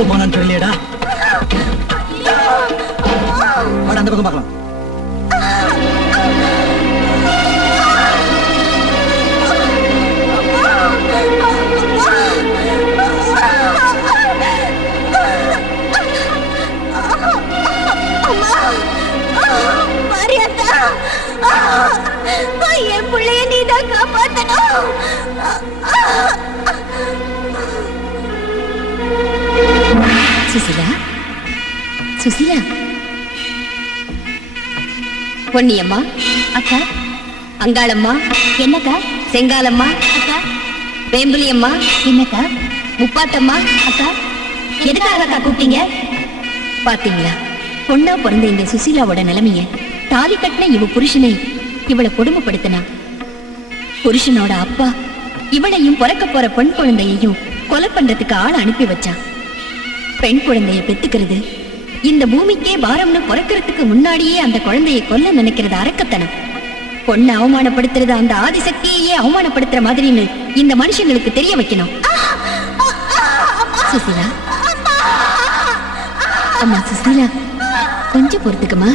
எங்க போனான்னு தெரியலடா. வாடா அந்த பக்கம் பார்க்கலாம். என் பிள்ளைய நீதான் காப்பாத்தணும். சுசிலா, சுசிலா. பொன்னியம்மா அக்கா. அங்காளம்மா என்னக்கா? செங்காலம்மா அக்கா. வேம்புலியம்மா என்னக்கா? முப்பாட்டம்மா அக்கா. எதுக்காக அக்கா கூப்பிட்டீங்க? பாத்தீங்களா, பொண்ணா பிறந்த இந்த சுசீலாவோட நிலைமைய. தாலி கட்டின இவ புருஷனை இவளை கொடுமைப்படுத்தினா. புருஷனோட அப்பா இவளையும் பிறக்க போற பெண் குழந்தையையும் கொலை பண்றதுக்கு ஆள் அனுப்பி வச்சான். பெண் குழந்தைய பெத்துக்கிறது இந்த பூமிக்கே பாரம்னு பிறக்கிறதுக்கு முன்னாடியே அந்த குழந்தையை கொல்ல நினைக்கிறது அரக்கத்தனம். பொண்ணை அவமானப்படுத்துறது அந்த ஆதிசக்தியையே அவமானப்படுத்துற மாதிரின்னு இந்த மனுஷங்களுக்கு தெரிய வைக்கணும். சுசீலா, அம்மா சுசீலா, கொஞ்சம் பொறுத்துக்குமா.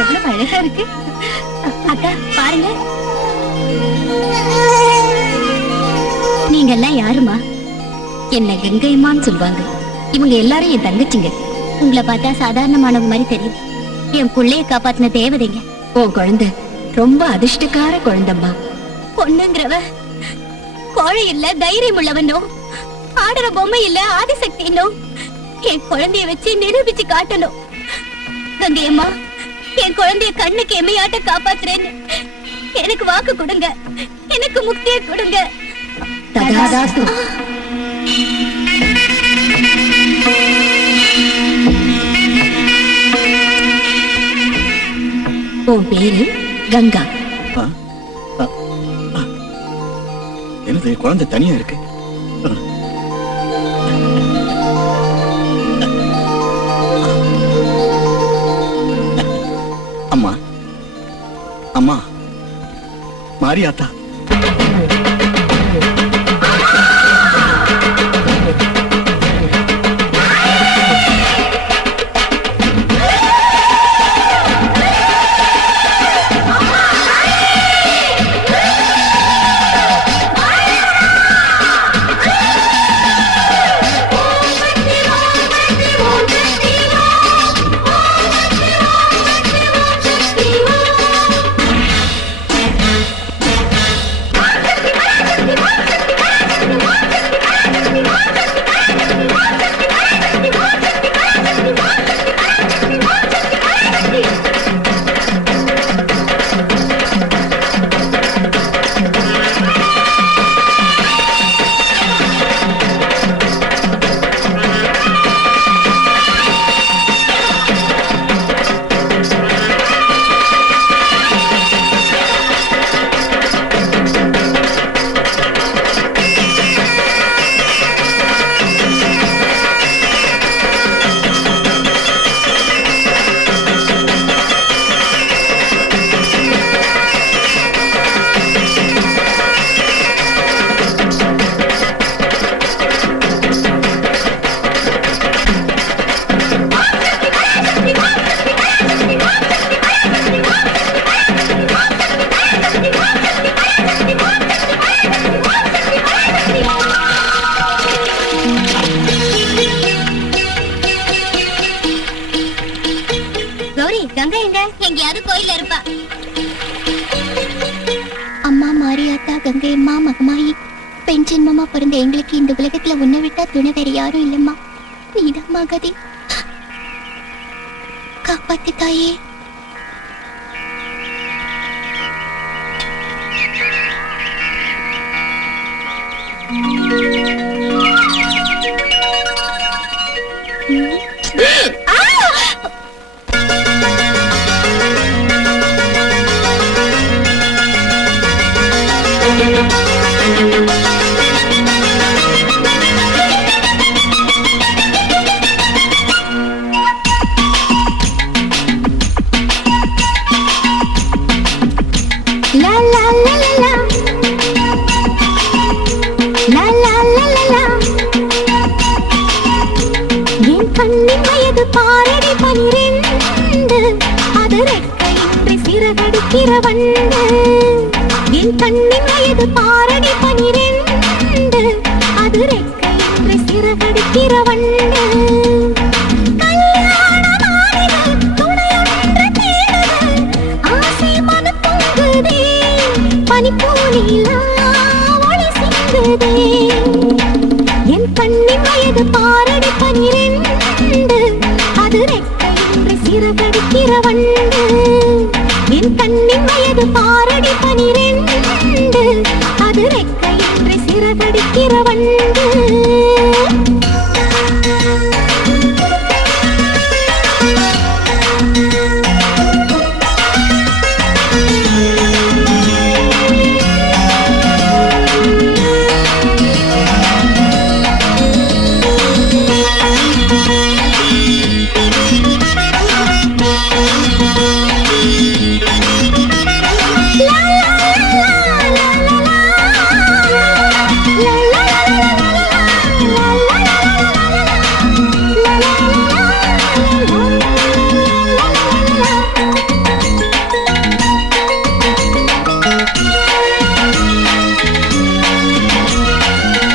எவ்வளவு அழகா இருக்கு அக்கா, பாருங்க. நீங்க எல்லாம் யாருமா? என்ன கங்கையம்மான்னு சொல்லுவாங்க. இவங்க எல்லாரும் என் தங்கச்சிங்க. உங்களை பார்த்தா சாதாரணமானவங்க மாதிரி தெரியும். என் பிள்ளைய காப்பாத்தின தேவதைங்க. உன் குழந்தை ரொம்ப அதிர்ஷ்டக்கார குழந்தைம்மா. பொண்ணுங்கிறவ கோழை இல்ல, தைரியம் உள்ளவனோ, ஆடுற பொம்மை இல்ல, ஆதிசக்தினோ என் குழந்தைய வச்சு நிரூபிச்சு காட்டணும். கங்கையம்மா, என் குழந்தைய கண்ணுக்கு எம்மையாட்ட காப்பாத்துறேன்னு எனக்கு வாக்கு கொடுங்க. எனக்கு முக்தியை கொடுங்க. ததாஸ்து. உன் பேரு கங்கா. என்னது குழந்தை தனியா இருக்கு? அம்மா, அம்மா, மாரியாத்தா. கங்கை எங்க? எங்கேயாவது கோயில்ல இருப்பா. அம்மா மாரியாத்தா, கங்கை அம்மா, மகமாயி, பெண் ஜென்மமா பிறந்த எங்களுக்கு இந்த உலகத்துல உன்னை விட்டா துணை வேற யாரும் இல்லம்மா. நீதான் மகதி. காப்பாத்து தாயே. பாரடி 12 அது ரெக்கையின்றி சிறகடிக்கிற வண்டு என் கண்ணின் வயது பாரடி 12 அது ரெக்கையின்றி சிறகடிக்கிற வண்டு கல்யாணமானது துணையொன்று தேடுது ஆசை மன பொங்குதே பனிப்போலிலா ஒளி சிந்துதே என் கண்ணின் வயது பாரடி 12 அது ரெக்கையின்றி சிறகடிக்கிற வண்டு என் கண்ணின் வயது பாரடி 12 அது ரெக்கையின்றி சிறகடிக்கிற வண்டு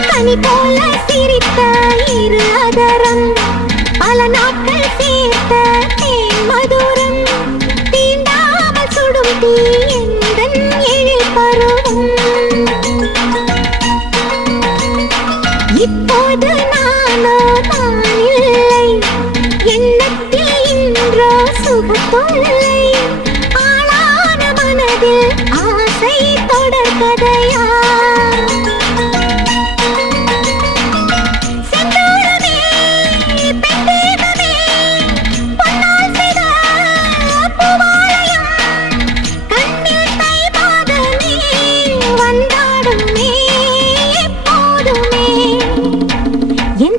கனி போல சிரித்த இரு அதரம் பல நாட்கள் சேர்த்த தேன் மதுரம் தீண்டாமல் சுடும் தீ எந்தன் எழில் பருவம் இப்போது நானோ நான் இல்லை எண்ணத்தில் இன்றோ சுகத்தொல்லை ஆளான மனதில் ஆசை தொடர்கதையா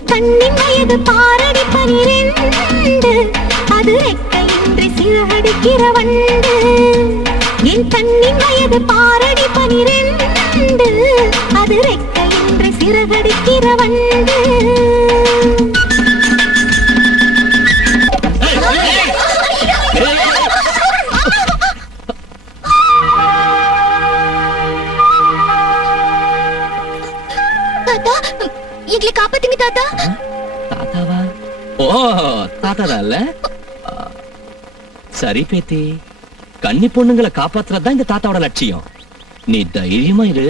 கண்ணின் வயது பாரடி 12 அது ரெக்கையின்றி சிறகடிக்கிற வண்டு என் கண்ணின் வயது பாரடி 12 அது ரெக்கையின்றி சிறகடிக்கிற வண்டு தாத்தா எங்களை காப்பாத்துங்க தாத்தா தாத்தாவா ஓ தாத்தாதான் இல்ல சரி பேத்தி கன்னி பொண்ணுங்களை காப்பாத்துறதுதான் இந்த தாத்தாவோட லட்சியம் நீ தைரியமா இரு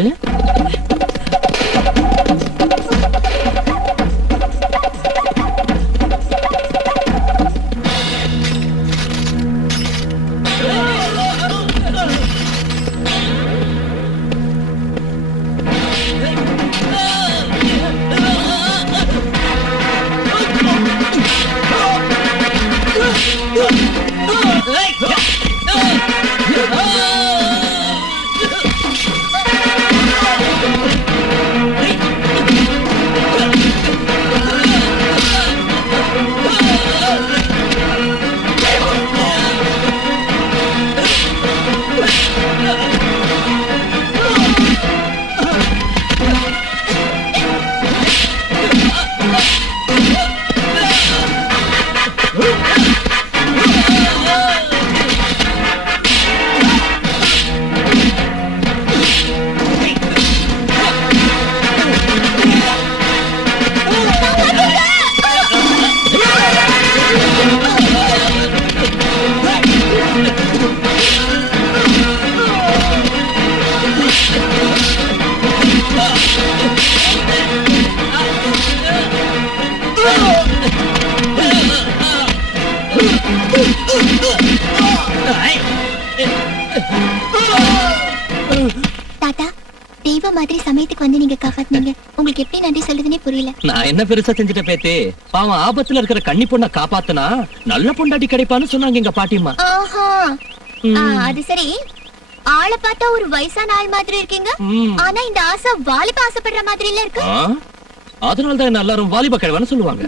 தாத்தா தெய்வ மாதிரி சமயத்துக்கு வந்து நீங்க காப்பாத்துனீங்க உங்களுக்கு எப்படி நன்றி சொல்றதுனே புரியல நான் என்ன பெருசா செஞ்சுட்ட பேத்தி பாவம் ஆபத்துல இருக்கிற கன்னி பொண்ண காப்பாத்துனா நல்ல பொண்டாட்டி கிடைப்பான்னு சொன்னாங்க எங்க பாட்டியம்மா ஆஹா அது சரி ஆளை பார்த்தா ஒரு வயசான ஆள் மாதிரி இருக்கீங்க ஆனா இந்த ஆசை வாலிப ஆசைப்படுற மாதிரி இல்ல இருக்கு அதனாலதான் என்ன எல்லாரும் வாலிப கிழவன்னு சொல்லுவாங்க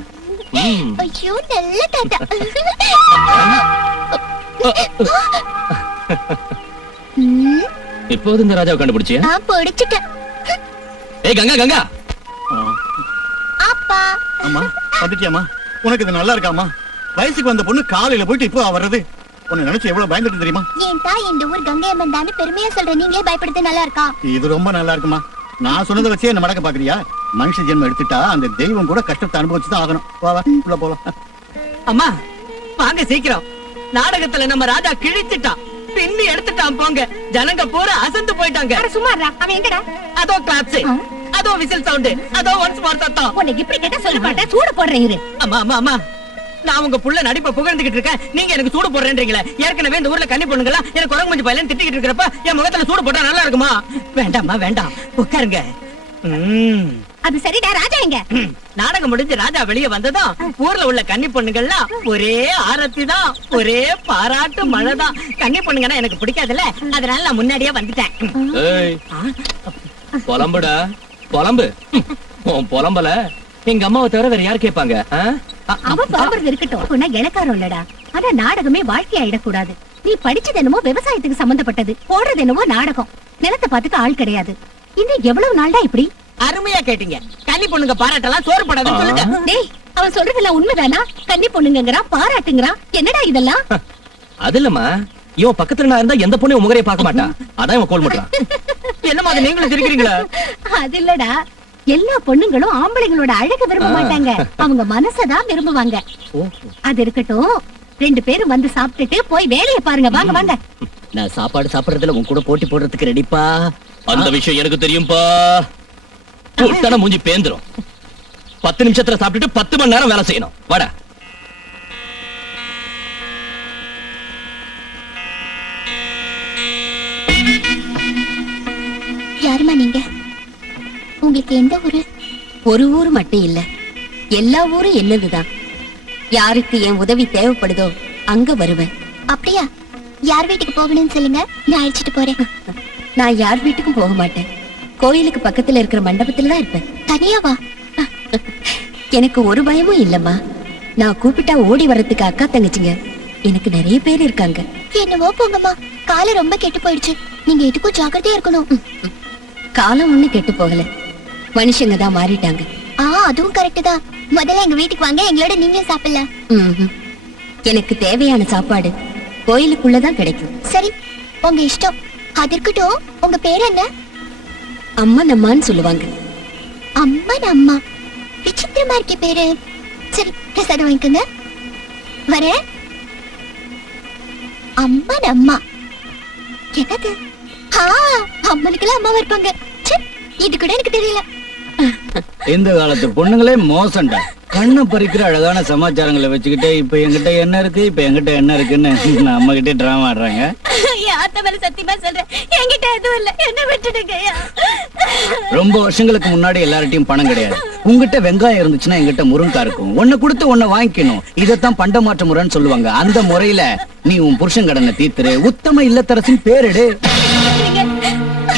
ஐயோ நல்ல தாத்தா இப்போது இந்த ராஜாவை கண்டுபிடிச்சியா நான் பிடிச்சிட்டேன். ஏய் கங்கா கங்கா அப்பா அம்மா வந்துட்டியாமா? உனக்கு இது நல்லா இருக்காமா? வயசுக்கு வந்த பொண்ணு காலையில போயிட்டு இப்போ வர்றது உன்னை நினைச்சு எவ்வளவு பயந்துட்டு தெரியுமா? என் தாய் இந்த ஊர் கங்கை அம்மன் தான் பெருமையா சொல்ற நீங்களே பயப்படுறது நல்லா இருக்கா? இது ரொம்ப நல்லா இருக்குமா? நான் சொன்னதை வச்சே என்ன மடக்க பாக்குறியா? மனுஷ ஜென்மம் எடுத்துட்டா அந்த தெய்வம் கூட கஷ்டத்தை அனுபவிச்சுதான் ஆகணும். வா வா உள்ள போலாம். அம்மா வாங்க சீக்கிரம். நாடகத்துல நம்ம ராஜா கிழிச்சிட்டான், பின்னி எடுத்துட்டான் போங்க. ஜனங்க பூரா அசந்து போயிட்டாங்க. சும்மாறா அவன் எங்கடா? அதோ கிளாப்ஸ், அதோ விசில் சவுண்ட், அதோ ஒன்ஸ் மோர் சத்தம். உன்னை இப்படி கேட்டா சொல்ல மாட்டேன், சூடு போடுறேன் இரு. அம்மா அம்மா அம்மா, நான் உங்க புள்ள நடிப்பை புகழ்ந்துகிட்டு இருக்கேன், நீங்க எனக்கு சூடு போடுறேன்றீங்களே. ஏற்கனவே இந்த ஊர்ல கன்னி பொண்ணுங்களா எனக்கு குரங்கு மஞ்சள் பையன் திட்டிக்கிட்டு இருக்கிறப்ப என் முகத்துல சூடு போட்டா நல்லா இருக்குமா? வேண்டாம்மா வேண்டாம், உட்காருங்க. அது சரிடா, ராஜா எங்க? நாடகம் முடிஞ்சு ராஜா வெளியே வந்ததும் ஊர்ல உள்ள கன்னி பொண்ணுங்கள்லாம் ஒரே ஆரத்தி தான், ஒரே பாராட்டு மழைதான். கன்னி பொண்ணுங்கன்னா எனக்கு பிடிக்காதுல்ல, அதனால நான் முன்னாடியே வந்துட்டேன். ஏய், புலம்புடா புலம்பு. உன் புலம்பல எங்க அம்மாவை தவிர வேற யார் கேட்பாங்க? அவ பாக்குறது இருக்கட்டும், உன்ன இலக்காரம் இல்லடா. ஆனா நாடகமே வாழ்க்கையாயிடக்கூடாது. நீ படிச்சது என்னமோ விவசாயத்துக்கு சம்பந்தப்பட்டது, போடுறது என்னமோ நாடகம். நிலத்தை பாத்துக்க ஆள் கிடையாது. இன்னும் எவ்வளவு நாள்டா இப்படி? அருமையா கேட்டீங்க. கன்னி பொண்ணுங்க பாராட்டெல்லாம் சோறு படாதுன்னு சொல்லுங்க. டேய், அவன் சொல்றதெல்லாம் உண்மைதானா? கன்னி பொண்ணுங்கறான், பாராட்டுங்கறான், என்னடா இதெல்லாம்? அது இல்லம்மா, இவன் பக்கத்துல நான் இருந்தா எந்த பொண்ணையும் முகரைய பார்க்க மாட்டான், அதான் இவன் கோல் மாட்டான். என்ன மாதிரி நீங்களும் சிரிக்கிறீங்களா? அது இல்லடா, எல்லா பொண்ணுங்களும் ஆம்பளைங்களோட அழக விரும்ப மாட்டாங்க, அவங்க மனசதான் விரும்புவாங்க. அது இருக்கட்டும், 2 பேரும் வந்து சாப்பிட்டுட்டு போய் வேலையை பாருங்க. வாங்க வாங்க. நான் சாப்பாடு சாப்பிடுறதுல உன் கூட போட்டி போடுறதுக்கு ரெடிப்பா. அந்த விஷயம் எனக்கு தெரியும்பா. கூட்டன மூஞ்சி பேந்துரும். 10 நிமிஷத்துல சாப்பிட்டுட்டு 10 மணி நேரம் வேலை செய்யணும். வாடா. யாருமா நீங்க? உங்களுக்கு எந்த ஊரு? ஒரு ஊர் மட்டும் இல்ல, எல்லா ஊரும் என்னதுதான். யாருக்கு என் உதவி தேவைப்படுதோ அங்க வருவேன். அப்படியா? யார் வீட்டுக்கு போகணும்னு சொல்லுங்க, நான் அழைச்சிட்டு போறேன். நான் யார் வீட்டுக்கும் போக மாட்டேன், கோயிலுக்கு பக்கத்துல இருக்கிற மண்டபத்துல தான் இருப்பேன். தனியாவா? எனக்கு ஒரு பயமும் இல்லம்மா. நான் கூப்பிட்டா ஓடி வர்றதுக்கு அக்கா தங்கச்சிங்க எனக்கு நிறைய பேர் இருக்காங்க. என்னவோ போங்கம்மா, காலம் ரொம்ப கெட்டு போயிடுச்சு. நீங்க எதுக்கும் ஜாக்கிரதையா இருக்கணும். காலம் ஒண்ணு கெட்டு போகல, மனுஷங்க தான் மாறிட்டாங்க. அதுவும் கரெக்ட் தான். முதல்ல எங்க வீட்டுக்கு வாங்க, எங்களோட நீங்க சாப்பிடலாம். எனக்கு தேவையான சாப்பாடு கோயிலுக்குள்ளதான் கிடைக்கும். சரி, உங்க இஷ்டம். அது இருக்கட்டும், உங்க பேர் என்ன? அம்மன் அம்மான்னு சொல்லுவாங்க. அம்மன் அம்மா, விசித்திரமா இருக்கே பேரு. சரி, பிரசாதம் வாங்கிக்கோங்க. வரேன். அம்மன் அம்மா என்னது? அம்மனுக்கெல்லாம் அம்மாவா இருப்பாங்க. இது கூட எனக்கு தெரியல. இந்த காலத்து பொண்ணுங்களே மோசம்டா. கண்ணு பறிக்கிற அழகான சமாச்சாரங்களை வச்சுக்கிட்டே இப்ப என்கிட்ட என்ன இருக்கு, இப்ப என்கிட்ட என்ன இருக்குன்னு நம்ம கிட்டே டிராமா ஆடுறாங்க. சத்தியமா சொல்றேன், என்கிட்ட எதுவும் இல்ல, என்ன விட்டுடுங்க. ரொம்ப வருஷங்களுக்கு முன்னாடி எல்லார்ட்டையும் பணம் கிடையாது. உங்ககிட்ட வெங்காயம் இருந்துச்சுன்னா எங்கிட்ட முருங்கா இருக்கும். ஒன்ன கொடுத்து ஒன்ன வாங்கிக்கணும். இதத்தான் பண்டமாற்று முறைன்னு சொல்லுவாங்க. அந்த முறையில நீ உன் புருஷன் கடனை தீர்த்துரு, உத்தம இல்லத்தரசின் பேரிடு.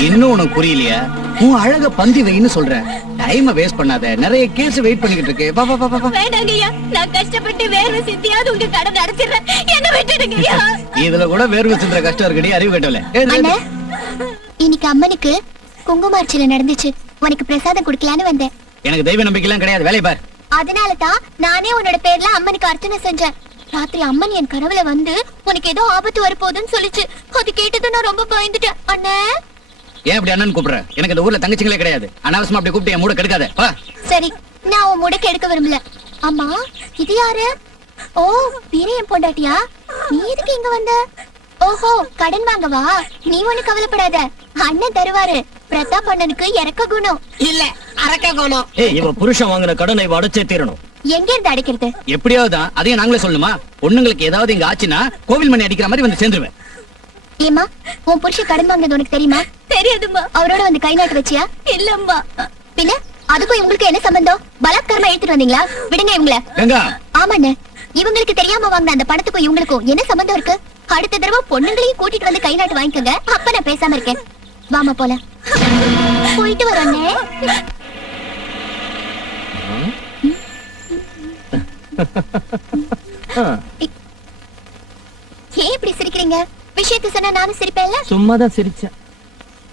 இன்னும் உனக்கு புரியலையா? உன் அழக பந்தி வைன்னு சொல்றேன். டைம் வேஸ்ட் பண்ணாத, நிறைய கேஸ் வெயிட் பண்ணிக்கிட்டு இருக்கு. வா வா வா வா. வேண்டாங்கய்யா, நான் கஷ்டப்பட்டு வேர்வை சித்தியாவது உங்க கடன் அடைச்சிடுறேன், என்ன விட்டுடுங்கய்யா. இதுல கூட வேர்வை சிந்துற கஷ்டம் இருக்குடி, அறிவு கேட்டவளே. இன்னைக்கு அம்மனுக்கு குங்குமார்ச்சனை நடந்துச்சு, உனக்கு பிரசாதம் குடுக்கலான்னு வந்தேன். எனக்கு தெய்வ நம்பிக்கை எல்லாம் கிடையாது, வேலைய பார். அதனாலதான் நானே உன்னோட பேர்ல அம்மனுக்கு அர்ச்சனை செஞ்சேன். ராத்திரி அம்மன் என் கனவுல வந்து உனக்கு ஏதோ ஆபத்து வரப்போகுதுன்னு சொல்லிச்சு. அது கேட்டது நான் ரொம்ப பயந்துட்டேன். அண்ணே, ஏன் அப்படி அண்ணன் கூப்பிடுற? எனக்கு இந்த ஊர்ல தங்கச்சிங்களே கிடையாது. அனாவசியமா அப்படி கூப்பிட்டு என் மூட கெடுக்காத. வா. சரி, நான் உன் மூட கெடுக்க விரும்பல. அம்மா, இது யாரு? ஓ, வீரையன் பொண்டாட்டியா? நீ எதுக்கு இங்க வந்த? ஓஹோ, கடன் வாங்கவா? நீ ஒண்ணு கவலைப்படாத, அண்ணன் தருவாரு. பிரதாப் அண்ணனுக்கு இறக்க குணம் இல்ல, அரக்க குணம். இவ புருஷன் வாங்கின கடனை இவ அடைச்சே தீரணும். எங்க இருந்து அடைக்கிறது? எப்படியாவது அதையும் நாங்களே சொல்லணுமா? பொண்ணுங்களுக்கு ஏதாவது இங்க ஆச்சுன்னா கோவில் மணி அடிக்கிற மாதிரி வந்து சேர்ந்துருவேன். ஏமா, உன் புருஷன் கடன் வாங்கினது உனக்கு தெரியுமா? தெரியாதுமா. அவரோட வந்து கை நாட்டு வச்சியா? இல்லம்மா. பின்ன அதுக்கும் இவங்களுக்கு என்ன சம்பந்தம்? பலாத்காரமா எடுத்துட்டு வந்தீங்களா? விடுங்க இவங்கள. கங்கா. ஆமாண்ணே, இவங்களுக்கு தெரியாம வாங்கின அந்த பணத்துக்கும் இவங்களுக்கும் என்ன சம்பந்தம் இருக்கு? அடுத்த தடவை பொண்ணுங்களையும் கூட்டிட்டு வந்து கை நாட்டு வாங்கிக்கோங்க. அப்ப நான் பேசாம இருக்கேன். வாமா போல. போயிட்டு வரண்ணே. ஏன் இப்படி சிரிக்கிறீங்க? விஷயத்தை சொன்னா நானும் சிரிப்பேன்ல. சும்மாதான் சிரிச்சேன்.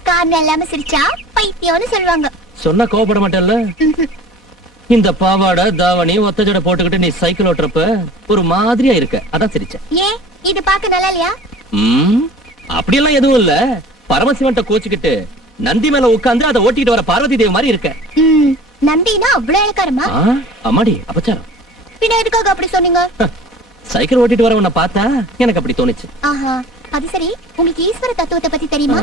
காரணம் இல்லாம சிரிச்சா பைத்தியம்னு சொல்லுவாங்க. சொன்னா கோவப்பட மாட்டேன்ல. இந்த பாவாடை தாவணி ஒத்த ஜடை போட்டுக்கிட்டு நீ சைக்கிள் ஓட்டுறப்ப ஒரு மாதிரியா இருக்க அதான் சிரிச்சேன். ஏன் இது பார்க்க நல்லா இல்லையா? அப்படியெல்லாம் எதுவும் இல்ல. பரமசிவன்ட்ட கோச்சுக்கிட்டு நந்தி மேல உட்கார்ந்து அதை ஓட்டிட்டு வர பார்வதி தேவி மாதிரி இருக்க. நந்தினா அவ்வளவு இழக்காரமா? அம்மாடி அபச்சாரம். பின்ன எதுக்காக அப்படி சொன்னீங்க? சைக்கிள் ஓட்டிட்டு வர உன்னை பார்த்தா எனக்கு அப்படி தோணுச்சு. ஆஹா, அது சரி. உங்களுக்கு ஈஸ்வர தத்துவத்தை பத்தி தெரியுமா?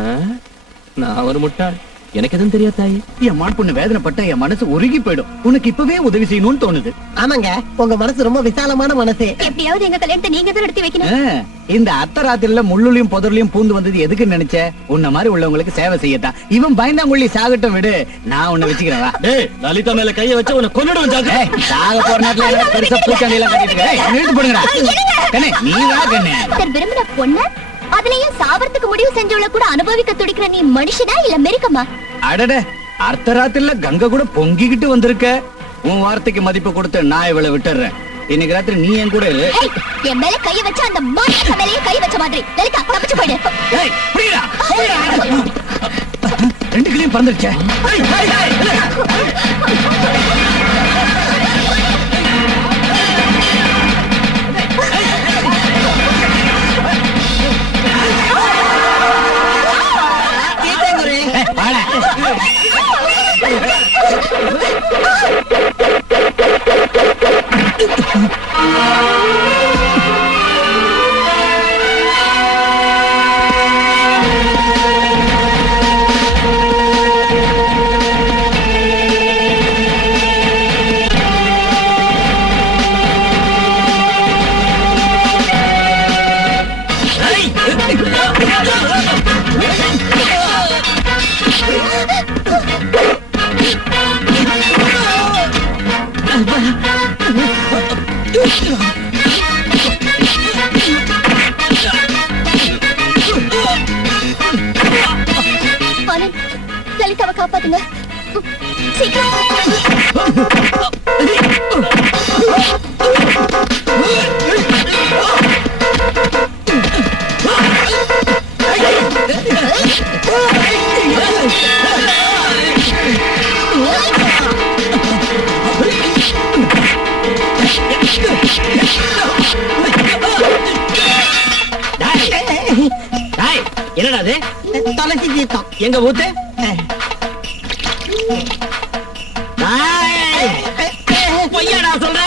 நான் ஒரு முட்டாள், எனக்கு எதுவும் தெரியாது தாயி. என் மான் பொண்ணு வேதனைப்பட்ட என் மனசு உருகி போயிடும். உனக்கு இப்பவே உதவி செய்யணும்னு தோணுது. ஆமாங்க, உங்க மனசு ரொம்ப விசாலமான மனசு. எப்படியாவது எங்க கல்யாணத்தை நீங்க தான் நடத்தி வைக்கணும். இந்த அத்தராத்திரில முள்ளுலையும் புதர்லையும் பூந்து வந்தது எதுக்குன்னு நினைச்ச? உன்ன மாதிரி உள்ளவங்களுக்கு சேவை செய்யத்தான். இவன் பயந்தாங்குள்ளி சாகட்டும், விடு, நான் உன்னை வச்சுக்கிறேன். டேய், லலிதா மேல கைய வச்சு உன்னை கொன்னுடுவேன் ஜாக்கு. சாக போற நேரத்துல எனக்கு பெருசா பூச்சாண்டி எல்லாம் கட்டிட்டு இழுத்து போடுங்கடா. கண்ணே, நீ வா கண்ணே. விரும்பின பொண்ணு அதுலயும் சாவறதுக்கு முடிவு செஞ்சவள கூட அனுபவிக்க துடிக்கிற நீ மனுஷனா இல்ல மெரிக்கமா? அடட, அர்த்தராத்திரில கங்கை கூட பொங்கிக்கிட்டு வந்திருக்க. உன் வார்த்தைக்கு மதிப்பு கொடுத்து நான் இவளை விட்டுறேன். இன்னைக்கு ராத்திரி நீ என் கூட இரு. என் மேல கை வச்ச அந்த மாட்ட மேலயே கை வச்ச மாதிரி. லலிதா, தப்பிச்சு போயிடு. ஏய், புரியடா, புரியடா. ரெண்டு கிளியும் பறந்துருச்சே. லலிதாவை காப்பாத்துங்க சீக்கிரம். என்னடா அது? தொலைச்சி தீர்த்தம். எங்க ஊத்து? பொய்யாடா சொல்ற?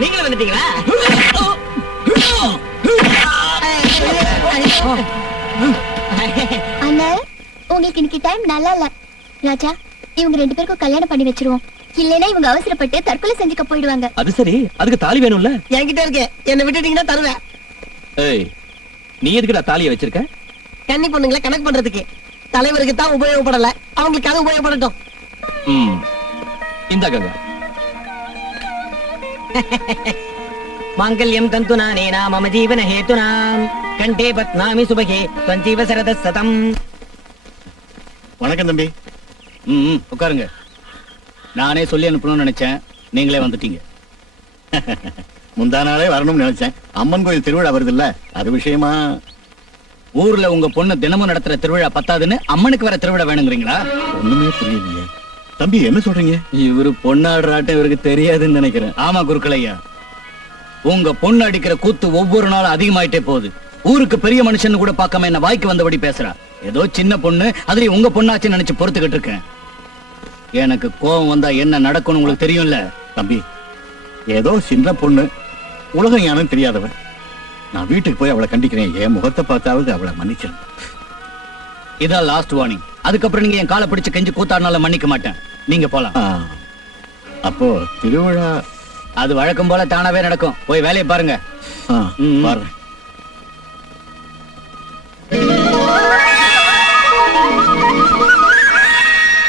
நீங்களும் வந்துட்டீங்களா? அண்ணா, உங்களுக்கு இன்னைக்கு டைம் நல்லா இல்ல. ராஜா, இவங்க ரெண்டு பேருக்கும் கல்யாணம் பண்ணி வச்சிருவோம். இல்லைன்னா இவங்க அவசரப்பட்டு தற்கொலை செஞ்சுக்க போயிடுவாங்க. அது சரி, அதுக்கு தாலி வேணும்ல? என்கிட்ட இருக்கு, என்ன விட்டுட்டீங்கன்னா தருவேன். ஏய், நீ எதுக்குடா தாலியை வச்சிருக்க? கன்னி பொண்ணுங்களை கணக்கு பண்றதுக்கு. தலைவருக்கு தான் உபயோகப்படல, அவங்களுக்கு அது உபயோகப்படட்டும். இந்த கங்கா மாங்கல்யம் தந்துனா நேனா மம ஜீவன ஹேதுனாம் கண்டே பத்னாமி சுபகே त्वञ्जीव சரதः சதம். வணக்கம் தம்பி. உட்காருங்க. நானே சொல்லி அனுப்பணும்னு நினைச்சேன், நீங்களே வந்துட்டீங்க. முந்தா நாளே வரணும்னு நினைச்சேன். அம்மன் கோயில் திருவிழா வருது இல்ல, அது விஷயமா. ஊர்ல உங்க பொண்ணு தினமும் நடத்துற திருவிழா பத்தாதுன்னு அம்மனுக்கு வர திருவிழா வேணுங்கிறீங்களா? ஒண்ணுமே புரியலையே தம்பி, என்ன சொல்றீங்க? இவரு பொண்ணாடுறாட்டம் இவருக்கு தெரியாதுன்னு நினைக்கிறேன். ஆமா குருக்களையா, உங்க பொண்ணு அடிக்கிற கூத்து ஒவ்வொரு நாளும் அதிகமாயிட்டே போகுது. ஊருக்கு பெரிய மனுஷன் கூட பார்க்காம என்ன வாய்க்கு வந்தபடி பேசுறா. ஏதோ சின்ன பொண்ணு, அதுலயும் உங்க பொண்ணாச்சு நினைச்சு பொறுத்துக்கிட்டு இருக்கேன். எனக்கு கோபம் வந்தா என்ன நடக்கும்னு உங்களுக்கு தெரியும்ல. தம்பி, ஏதோ சின்ன பொண்ணு, உலகம் யாரும் தெரியாதவ. நான் வீட்டுக்கு போய் அவளை கண்டிக்கிறேன். என் முகத்தை பார்த்தாவது அவளை மன்னிச்சிருந்தேன். இதான் லாஸ்ட் வார்னிங். அதுக்கப்புறம் நீங்க என் காலை பிடிச்சு கெஞ்சி கூத்தாடினால மன்னிக்க மாட்டேன். நீங்க போலாம். அப்போ திருவிழா அது வழக்கம் போல தானாவே நடக்கும். போய் வேலையை பாருங்க. பாருங்க.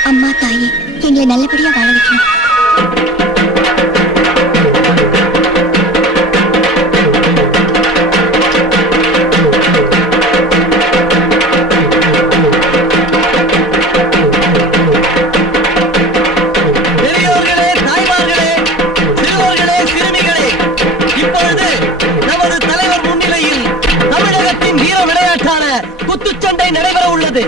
அம்மா தாயே, எங்களை நல்லபடியா வாழ வைக்கணும். பெரியோர்களே, தாய்மார்களே, சிறுவர்களே, சிறுமிகளே, இப்பொழுது நமது தலைவர் முன்னிலையில் தமிழகத்தின் வீர விளையாட்டான குத்துச்சண்டை நடைபெற உள்ளது.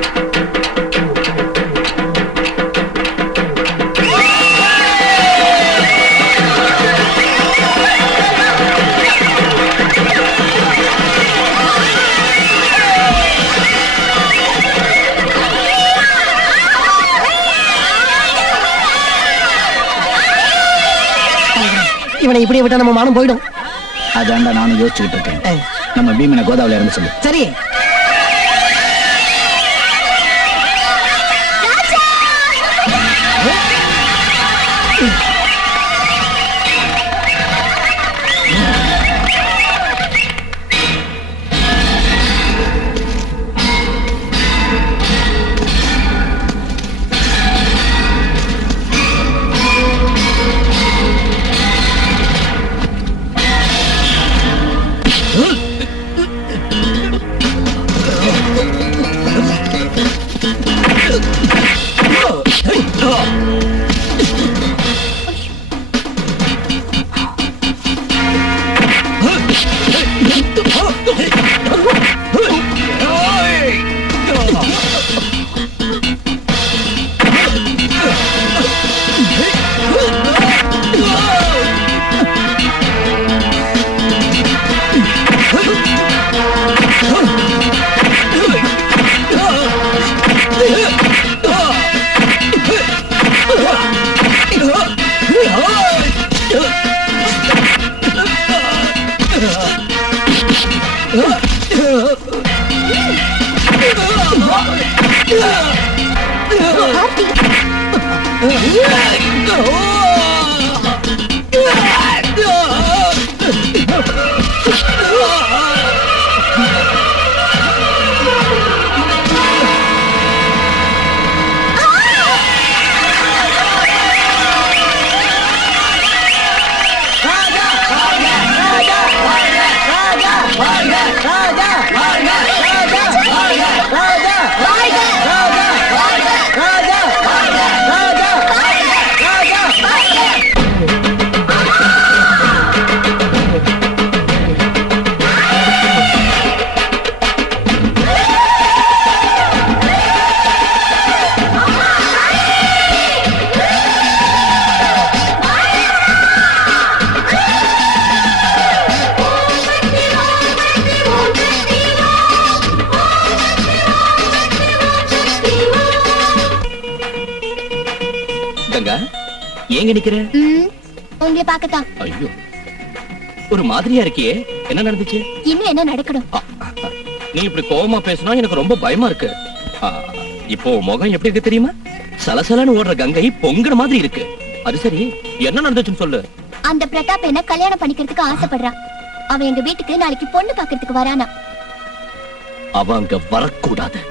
இவனை இப்படி விட்டா நம்ம மானம் போயிடும். அதாண்டா நானும் யோசிச்சுக்கிட்டு இருக்கேன். நம்ம பீமனை கோதாவில இருந்து சொல்லு. சரி. ஏங்க நிக்கிற? உங்களை பார்க்கத்தான். ஐயோ, ஒரு மாதிரியா இருக்கியே, என்ன நடந்துச்சு? இன்னும் என்ன நடக்கணும்? நீ இப்படி கோவமா பேசினா எனக்கு ரொம்ப பயமா இருக்கு. இப்போ முகம் எப்படி இருக்கு தெரியுமா? சலசலன்னு ஓடுற கங்கை பொங்குற மாதிரி இருக்கு. அது சரி, என்ன நடந்துச்சுன்னு சொல்லு. அந்த பிரதாப் என்ன கல்யாணம் பண்ணிக்கிறதுக்கு ஆசைப்படுறான். அவன் எங்க வீட்டுக்கு நாளைக்கு பொண்ணு பாக்கிறதுக்கு வரானா. அவன் அங்க வரக்கூடாது.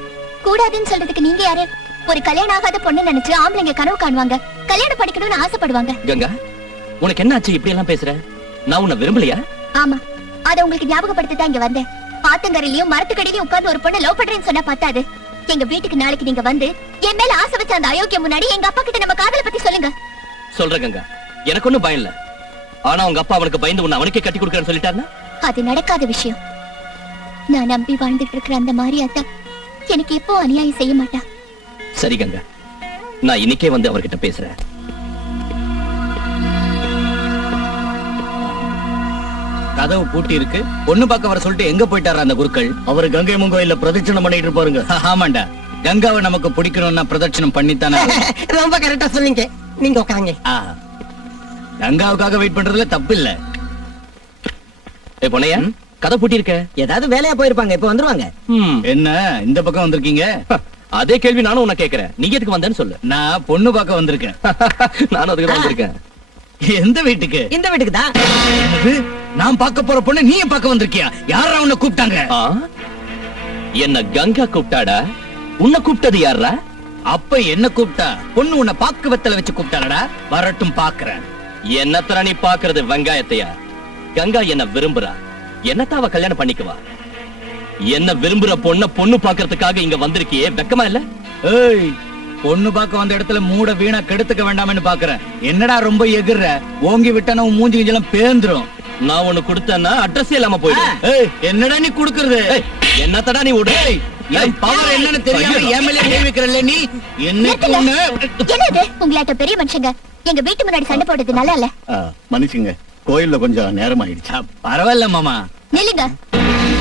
கூடாதுன்னு சொல்றதுக்கு நீங்க யாரு? ஒரு கல்யாணம் ஆகாத பொண்ணு நினைச்சு ஆம்பளைங்க கனவு காணுவாங்க, கல்யாணம் படிக்கணும்னு ஆசைப்படுவாங்க. கங்கா, உனக்கு என்ன ஆச்சு இப்படி எல்லாம் பேசுற? நான் உன்னை விரும்பலையா? ஆமா, அத உங்களுக்கு ஞாபகப்படுத்திதான் இங்க வந்தேன். ஆத்தங்கரையிலயும் மரத்துக்கடியிலயும் உட்கார்ந்து ஒரு பொண்ணு லவ் பண்றேன்னு சொன்னா பத்தாது. எங்க வீட்டுக்கு நாளைக்கு நீங்க வந்து என் மேல ஆசை வச்ச அந்த அயோக்கியம் முன்னாடி எங்க அப்பா கிட்ட நம்ம காதலை பத்தி சொல்லுங்க. சொல்ற கங்கா, எனக்கு ஒண்ணும் பயம் இல்ல. ஆனா உங்க அப்பா அவனுக்கு பயந்து உன்னை அவனுக்கே கட்டி கொடுக்கறேன்னு சொல்லிட்டாருன்னா? அது நடக்காத விஷயம். நான் நம்பி வாழ்ந்துட்டு இருக்கிற அந்த மாரியாத்தா எனக்கு எப்போ அநியாயம் செய்ய மாட்டா. சரி கங்கா, நான் இன்னைக்கே வந்து அவர்கிட்ட பேசுறேன். கதவு பூட்டி இருக்கு. பொண்ணு பார்க்க வர சொல்லிட்டு எங்க போயிட்டாரா அந்த குருக்கள்? அவரு கங்கை அம்மன் கோயில்ல பிரதட்சணம் பண்ணிட்டு இருப்பாருங்க. ஆமாண்டா, கங்காவை நமக்கு பிடிக்கணும்னா பிரதட்சணம் பண்ணித்தானே. ரொம்ப கரெக்டா சொல்லிங்க. நீங்க உட்காருங்க. கங்காவுக்காக வெயிட் பண்றதுல தப்பு இல்ல. ஏய் பொண்ணையா, கதை பூட்டி இருக்க. ஏதாவது வேலையா போயிருப்பாங்க, இப்ப வந்துருவாங்க. என்ன இந்த பக்கம் வந்திருக்கீங்க? அதே கேள்வி நானும் உன்னை கேக்குறேன். நீ எதுக்கு வந்தேன்னு சொல்லு. நான் பொண்ணு பார்க்க வந்திருக்கேன். நானும் அதுக்கு தான் வந்திருக்கேன். எந்த வீட்டுக்கு? இந்த வீட்டுக்கு தான். என்னது? நான் பார்க்க போற பொண்ணு நீ பார்க்க வந்திருக்கியா? யாரா உன்னை கூப்பிட்டாங்க? ஆ? என்ன கங்கா கூப்பிட்டாடா? உன்னை கூப்பிட்டது யாரா? அப்ப என்ன கூப்பிட்டா? பொண்ணு உன்னை பாக்கு வெத்தல வச்சு கூப்பிட்டாளடா. வரட்டும் பாக்குறேன். என்னத்தர நீ பாக்குறது வெங்காயத்தையா? கங்கா என்ன விரும்புறா. என்னத்தான் அவ கல்யாணம் பண்ணிக்குவா. என்ன விரும்புற பொண்ணு பாக்குறதுக்காக இங்க வந்திருக்கியே, வெக்கமா இல்ல? ஏய், பொண்ணு பார்க்க வந்த இடத்துல மூட வீணா கெடுத்துக்க வேண்டாம்னு பாக்குறேன். என்னடா ரொம்ப எகுற? ஓங்கி விட்டானா உன் மூஞ்சி கிஞ்செல்லாம் பேந்துரும். நான் ஒண்ணு கொடுத்தேன்னா அட்ரஸ் இல்லாம போயிடும். ஏய், என்னடா நீ குடுக்குறது? என்னத்தடா நீ விடு. என் பவர் என்னன்னு தெரியாம ஏமலே கை வைக்கிறல்ல நீ. என்னைக்கு ஒண்ணு என்னது உங்களாட்ட பெரிய மனுஷங்க எங்க வீட்டு முன்னாடி சண்டை போடுறது நல்லா இல்ல. மன்னிச்சுங்க, கோயில்ல கொஞ்சம் நேரம் ஆயிடுச்சு. பரவாயில்ல மாமா. நில்லுங்க.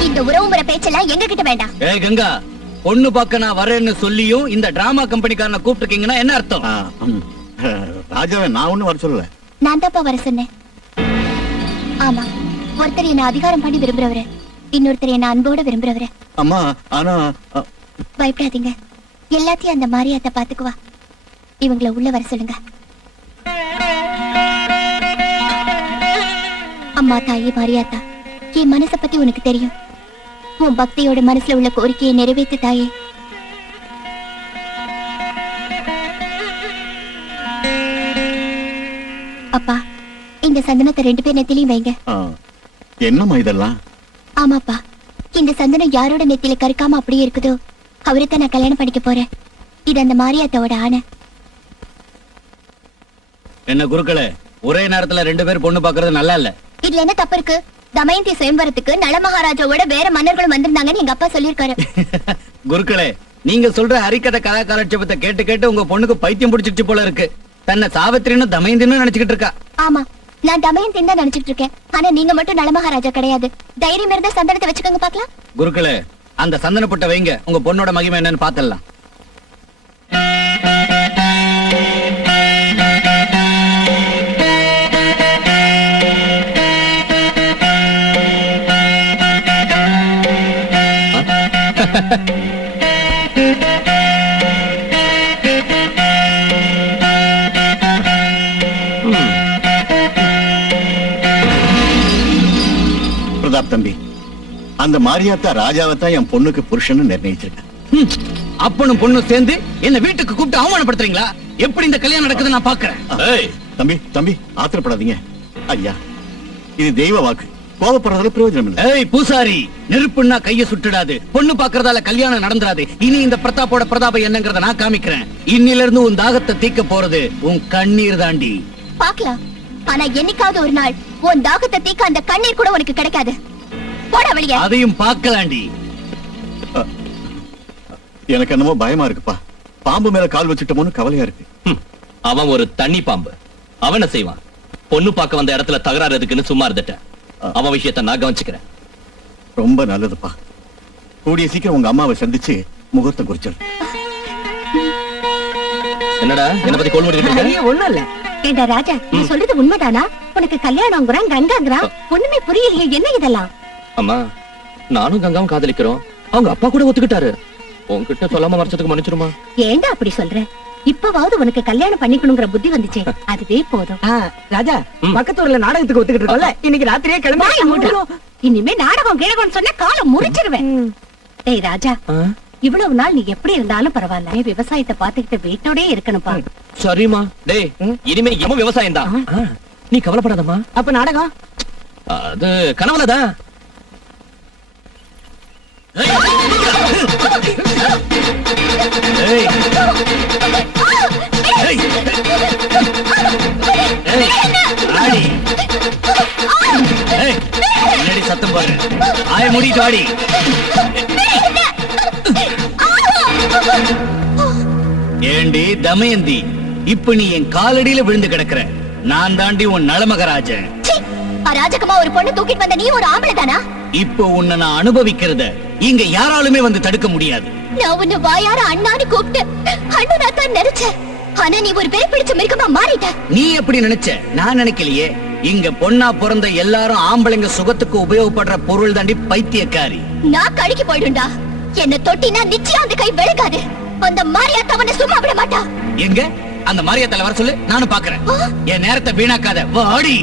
இந்த உறவு முறை பேச்செல்லாம் எங்க கிட்ட வேண்டாம். ஏய் கங்கா, பொண்ணு பார்க்க நான் வரேன்னு சொல்லியும் இந்த டிராமா கம்பெனிக்காரனை கூப்பிட்டுருக்கீங்கன்னா என்ன அர்த்தம்? ராஜாவை நான் ஒண்ணும் வர சொல்லல. நான் தான்ப்பா வர சொன்னேன். ஆமா, ஒருத்தர் என்ன அதிகாரம் பண்ணி விரும்புறவரு, இன்னொருத்தர் என்ன அன்போட விரும்புறவரு. அம்மா ஆனா பயப்படாதீங்க, எல்லாத்தையும் அந்த மாரியாத்த பாத்துக்குவா. இவங்கள உள்ள வர சொல்லுங்க. அம்மா தாயி மாரியாத்தா, என் மனச பத்தி உனக்கு தெரியும். உன் பக்தியோட மனசுல உள்ள கோரிக்கையை நிறைவேற்று தாயே. அப்பா, இந்த சந்தனத்தை 2 பேர் நெத்திலையும் வைங்க. என்னம்மா இதெல்லாம்? ஆமாப்பா, இந்த சந்தனம் யாரோட நெத்தியில கருக்காம அப்படியே இருக்குதோ அவரைத்தான் நான் கல்யாணம் பண்ணிக்க போறேன். இது அந்த மாரியாத்தாவோட ஆணை. என்ன குருக்களே, ஒரே நேரத்துல 2 பேர் பொண்ணு பாக்குறது நல்லா இல்ல. இதுல என்ன தப்பு இருக்கு? தமயந்தி சுயம்பரத்துக்கு நல மகாராஜாவோட வேற மன்னர்களும் வந்திருந்தாங்கன்னு எங்க அப்பா சொல்லிருக்காரு. குருக்களே, நீங்க சொல்ற ஹரிக்கதை கலா காலட்சேபத்தை கேட்டு கேட்டு உங்க பொண்ணுக்கு பைத்தியம் பிடிச்சிட்டு போல இருக்கு. தன்னை சாவித்திரின்னு தமயந்தின்னு நினைச்சுக்கிட்டு இருக்கா. ஆமா, நான் தமயந்தின்னு தான் நினைச்சிட்டு இருக்கேன். ஆனா நீங்க மட்டும் நல மகாராஜா கிடையாது. தைரியம் இருந்தா சந்தனத்தை வச்சுக்கோங்க பாக்கலாம். குருக்களே, அந்த சந்தனப்பட்ட வைங்க, உங்க பொண்ணோட மகிமை என்னன்னு பாத்திரலாம். பிரதாப் தம்பி, அந்த மாரியாத்தா ராஜாவை தான் என் பொண்ணுக்கு புருஷன்னு நிர்ணயிச்சிருக்கேன். அப்பனும் பொண்ணும் சேர்ந்து என்ன வீட்டுக்கு கூப்பிட்டு அவமானப்படுத்துறீங்களா? எப்படி இந்த கல்யாணம் நடக்குது நான் பாக்குறேன். தம்பி தம்பி ஆத்திரப்படாதீங்க ஐயா, இது தெய்வ வாக்கு, கோபப்படுறதுல பிரயோஜனம் இல்லை. ஏய் பூசாரி, நெருப்புன்னா கைய சுட்டுடாது. பொண்ணு பாக்குறதால கல்யாணம் நடந்துராது. இனி இந்த பிரதாப்போட பிரதாபம் என்னங்கறத நான் காமிக்கிறேன். இன்னில இருந்து உன் தாகத்தை தீக்க போறது உன் கண்ணீர் தாண்டி. பாக்கலாம், ஆனா என்னைக்காவது ஒரு நாள் உன் தாகத்தை தீக்க அந்த கண்ணீர் கூட உனக்கு கிடைக்காது. போடா வெளியே. அதையும் பார்க்கலாண்டி. எனக்கு என்னமோ பயமா இருக்குப்பா. பாம்பு மேல கால் வச்சுட்டோமோன்னு கவலையா இருக்கு. அவன் ஒரு தண்ணி பாம்பு. அவன் என்ன செய்வான்? பொண்ணு பார்க்க வந்த இடத்துல தகராறு எதுக்குன்னு சும்மா இருந்துட்டேன். அவன் விஷயத்தை நான் கவனிச்சுக்கிறேன். ரொம்ப நல்லதுப்பா. கூடிய சீக்கிரம் உங்க அம்மாவை சந்திச்சு முகூர்த்தம் குறிச்சிரு. என்னடா என்ன பத்தி கோல் முடிக்கிட்டு இருக்க? ஒண்ணும் இல்ல. ஏண்டா ராஜா, நீ சொல்றது உண்மைதானா? உனக்கு கல்யாணம்ங்கறான், கங்காங்கறான், ஒண்ணுமே புரியலையே. என்ன இதெல்லாம்? அம்மா, நானும் கங்காவும் காதலிக்கிறோம். அவங்க அப்பா கூட ஒத்துக்கிட்டாரு. உன்கிட்ட சொல்லாம மறைச்சதுக்கு மன்னிச்சிருமா? ஏண்டா அப்படி சொல்ற? இப்பவாவது உனக்கு கல்யாணம் பண்ணிக்கணுங்கிற புத்தி வந்துச்சே, அதுவே போதும். ராஜா, பக்கத்து ஊர்ல நாடகத்துக்கு ஒத்துக்கிட்டு இருக்கோம்ல, இன்னைக்கு ராத்திரியே வாயை மூடுடா. கிளம்பி. இனிமே நாடகம் கிழகம்னு சொன்னா காலை முறிச்சிருவேன். டேய் ராஜா, இவ்வளவு நாள் நீ எப்படி இருந்தாலும் பரவாயில்ல, நீ விவசாயத்தை பாத்துக்கிட்டு வீட்டோடே இருக்கணும்பா. சரிம்மா. டேய், இனிமே இவன் விவசாயம் தான். நீ கவலைப்படாதம்மா. அப்ப நாடகம் அது கனவுலதான். ஏய், ஏய், ஏய், ஆடி. ஏய், என்னடி சத்தம் பாரு. ஆய மூடிட்டு ஆடி. ஏண்டி தமயந்தி, இப்ப நீ என் காலடியில விழுந்து கிடக்குற. நான் தாண்டி உன் நலமகராஜன். சீ, அராஜகமா ஒரு பொண்ணு தூக்கிட்டு வந்த நீ ஒரு ஆம்பளை தானா? இப்போ உன்னை நான் அனுபவிக்கிறத இங்க யாராலுமே வந்து தடுக்க முடியாது. நான் உன்னை வாயார அண்ணான்னு கூப்பிட்டு அண்ணனா தான் நினைச்சேன். ஆனா நீ ஒரு பேய் பிடிச்ச மிருகமா மாறிட்ட. நீ எப்படி நினைச்ச? நான் நினைக்கலையே. இங்க பொண்ணா பிறந்த எல்லாரும் ஆம்பளைங்க சுகத்துக்கு உபயோகப்படுற பொருள் தாண்டி பைத்தியக்காரி. நான் கழுகி போயிடும்டா. என்ன தொட்டினா நிச்சயம் அந்த கை விழுகாது. அந்த மாரியா தவனை சும்மா விட மாட்டா. எங்க அந்த மாரியாத்தால வர சொல்லு, நானும் பாக்குறேன். என் நேரத்தை வீணாக்காத, வாடி.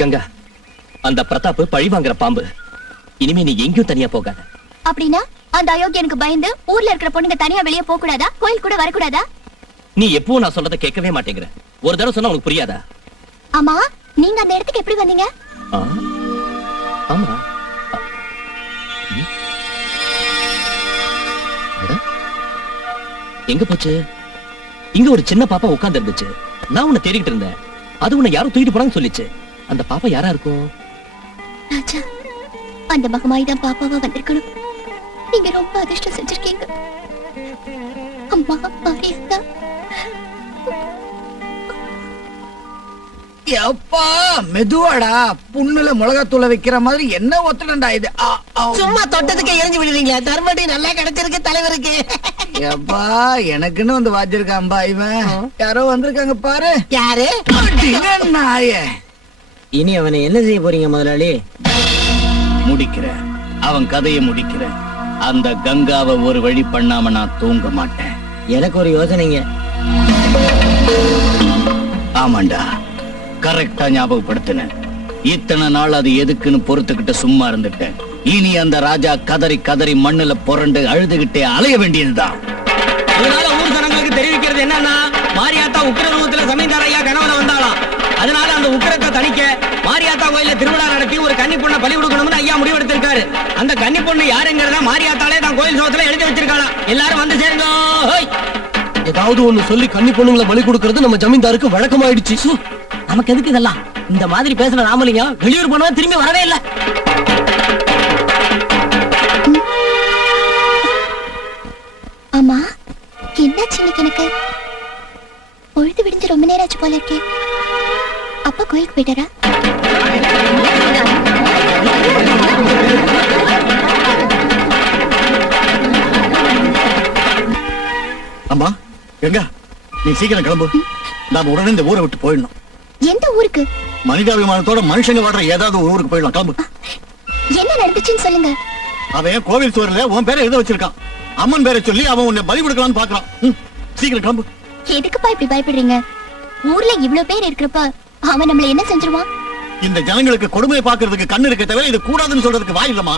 கங்கா, அந்த பிரதாப் பழி வாங்குற பாம்பு. இனிமே நீ எங்கேயும் தனியா போகாத. அப்படின்னா அந்த அயோக்கியனுக்கு பயந்து ஊர்ல இருக்கிற பொண்ணுங்க தனியா வெளியே போக கூடாதா? கோயில் கூட வரக்கூடாதா? நீ எப்பவும் நான் சொல்றத கேட்கவே மாட்டேங்கிற. ஒரு தடவை சொன்னா உனக்கு புரியாதா? ஆமா, நீங்க அந்த இடத்துக்கு எப்படி வந்தீங்க? ஆ? ஆமா. அட, எங்க போச்சு? இங்க ஒரு சின்ன பாப்பா உட்கார்ந்து இருந்துச்சு. நான் உன்னை தேடிக்கிட்டு இருந்தேன். அது உன்னை யாரும் தூக்கிட்டு போறான்னு சொல்லிச்சு. அந்த பாப்பா யாரா இருக்கும்? ராஜா, அந்த மகமாயி தான் பாப்பாவா வந்திருக்கணும். நீங்க ரொம்ப அதிர்ஷ்டம் செஞ்சிருக்கீங்க. அம்மா மாரியா. அப்பா மெதுவாடா. புண்ணுல மிளகாத்தூளை வைக்கிற மாதிரி என்ன ஒத்தடா இது? சும்மா தொட்டதுக்கு எரிஞ்சு விடுறீங்களா? தர்மடி நல்லா கிடைச்சிருக்கு தலைவருக்கு. அப்பா எனக்குன்னு வந்து வாச்சிருக்கான்பா இவன். யாரோ வந்திருக்காங்க பாரு. யாரு? நாய. இனி அவனை என்ன செய்ய போறீங்க முதலாளி? முடிக்கிறேன், அவன் கதையை முடிக்கிறேன். அந்த கங்காவை ஒரு வழி பண்ணாம நான் தூங்க மாட்டேன். எனக்கு ஒரு யோசனைங்க. ஆமாண்டா, கரெக்டா ஞாபகப்படுத்தினேன். இத்தனை நாள் அது எதுக்குன்னு பொறுத்துக்கிட்டு சும்மா இருந்துட்டேன். இனி அந்த ராஜா கதறி கதறி மண்ணுல புரண்டு அழுதுகிட்டே அலைய வேண்டியதுதான். அதனால ஊர் ஜனங்களுக்கு தெரிவிக்கிறது என்னன்னா, மாரியாத்தா உக்கிர ரூபத்துல ஜமீன்தார் ஐயா கனவுல வந்தாலாம். அதனால அந்த உக்கிரத்தை தணிக்க மாரியாத்தா கோயில திருவிழா நடத்தி ஒரு கன்னி பொண்ணை பலி கொடுக்கணும்னு ஐயா முடிவெடுத்திருக்காரு. அந்த கன்னி பொண்ணு யாருங்கிறத மாரியாத்தாலே தான் கோயில் சோத்துல எழுதி வச்சிருக்காளாம். எல்லாரும் வந்து சேருங்க. ஏதாவது ஒண்ணு சொல்லி கன்னி பொண்ணுங்களை பலி கொடுக்கறது நம்ம ஜமீன்தாருக்கு வழக்கமாயிடுச்சு. நமக்கு எதுக்கு இதெல்லாம்? இந்த மாதிரி பேசுற ராமலிங்கம் வெளியூர் போனவன் திரும்பி வரவே இல்லை. ஆமா, என்னாச்சு இன்னைக்கு எனக்கு? பொழுது விடிஞ்சு ரொம்ப நேரம் ஆச்சு போல இருக்கே. அப்பா கோயிலுக்கு போயிட்டாரா? அம்மா எங்க நீ சீக்கிரம் கிளம்பு. நாம உடனே இந்த ஊரை விட்டு போயிடணும். எந்த ஊருக்கு? மனிதாபிமானத்தோட மனுஷங்க வாடுற ஏதாவது ஒரு ஊருக்கு போயிடலாம். கிளம்பு. என்ன நடந்துச்சுன்னு சொல்லுங்க. அவன் கோவில் சுவர்ல உன் பேரை எழுத வச்சிருக்கான். அம்மன் பேரை சொல்லி அவன் உன்னை பலி கொடுக்கலாம்னு பாக்குறான். சீக்கிரம் கிளம்பு. எதுக்குப்பா இப்படி பயப்படுறீங்க? ஊர்ல இவ்வளவு பேர் இருக்கிறப்ப அவன் நம்மள என்ன செஞ்சிருவான்? இந்த ஜனங்களுக்கு கொடுமையை பாக்குறதுக்கு கண்ணு இருக்க தவிர இது கூடாதுன்னு சொல்றதுக்கு வாய் இல்லமா.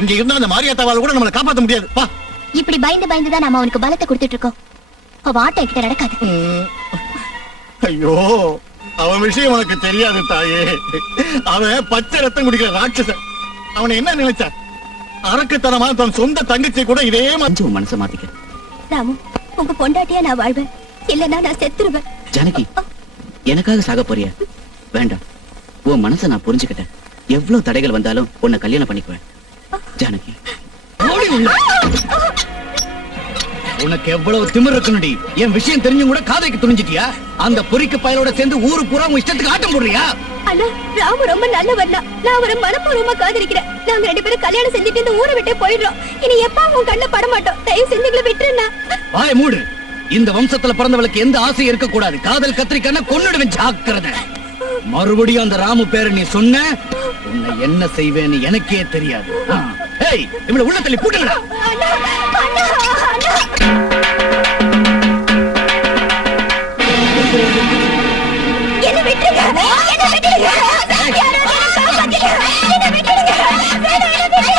இங்க இருந்தா அந்த மாரியாத்தாவால கூட நம்மளை காப்பாற்ற முடியாது. பா. இப்படி பயந்து பயந்து தான் நாம அவனுக்கு பலத்தை கொடுத்துட்டு இருக்கோம். அவ ஆட்டம் கிட்ட நடக்காது. ஐயோ, அவன் விஷயம் உனக்கு தெரியாது தாயே. அவன் பச்சை ரத்தம் குடிக்கிற ராட்சசன். அவனை என்ன நினைச்சா? அரக்குத்தனமா தன் சொந்த தங்கச்சி கூட இதே கொஞ்சம் மனசை மாத்திக்க. ராமு, உங்க பொண்டாட்டியா நான் வாழ்வேன். இல்லன்னா நான் செத்துருவேன். ஜானகி, எனக்காக சாக போறியா? வேண்டாம், உன் மனசை நான் புரிஞ்சுக்கிட்டேன். எவ்வளவு தடைகள் வந்தாலும் உன்னை கல்யாணம் பண்ணிக்குவேன். ஜானகி, உனக்கு எவ்வளவு திமிர் இருக்கணும்டி. என் விஷயம் தெரிஞ்சும் கூட காதைக்கு துணிஞ்சிட்டியா? அந்த பொறிக்கு பயலோட சேர்ந்து ஊரு பூரா உன் இஷ்டத்துக்கு ஆட்டம் போடுறியா? அண்ணா, ராமு ரொம்ப நல்லவர்னா. நான் அவரை மனப்பூர்வமா காதலிக்கிறேன். நாங்க 2 பேரும் கல்யாணம் செஞ்சுட்டு இந்த ஊரை விட்டே போயிடுறோம். இனி எப்ப உன் கண்ண பட மாட்டோம். தயவு செஞ்சு எங்களை விட்டுருண்ணா. வாய் மூடு. இந்த வம்சத்துல பிறந்தவளுக்கு எந்த ஆசையும் இருக்க கூடாது. காதல் கத்திரிக்கான கொன்னுடுவேன், ஜாக்கிரதை. மறுபடியும் அந்த ராமு பேரை நீ சொன்ன, உன்னை என்ன செய்வேன்னு எனக்கே தெரியாது. ஏய் இவள உள்ள தள்ளி பூட்டுங்கடா. அண்ணா அண்ணா அண்ணா என்ன விட்டுருங்க, என்ன விட்டுருங்க, யாராவது என்னை காப்பாத்துங்க, என்னை விட்டுருங்க, வேணாம், என்னை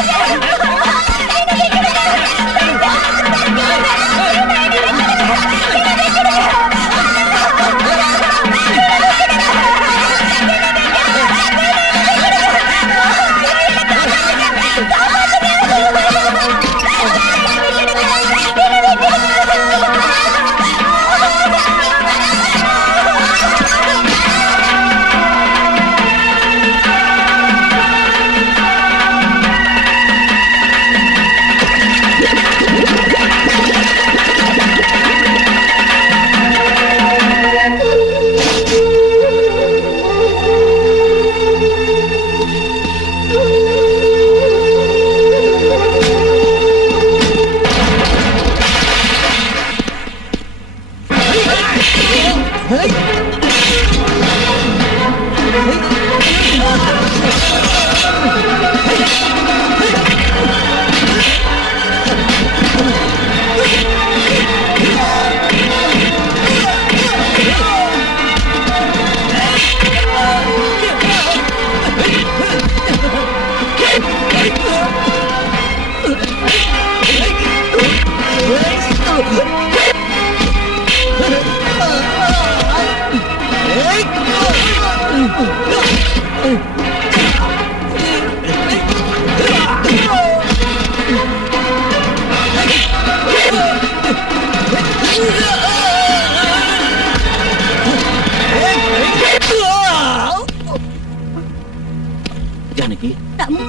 ஜானகி, ராமு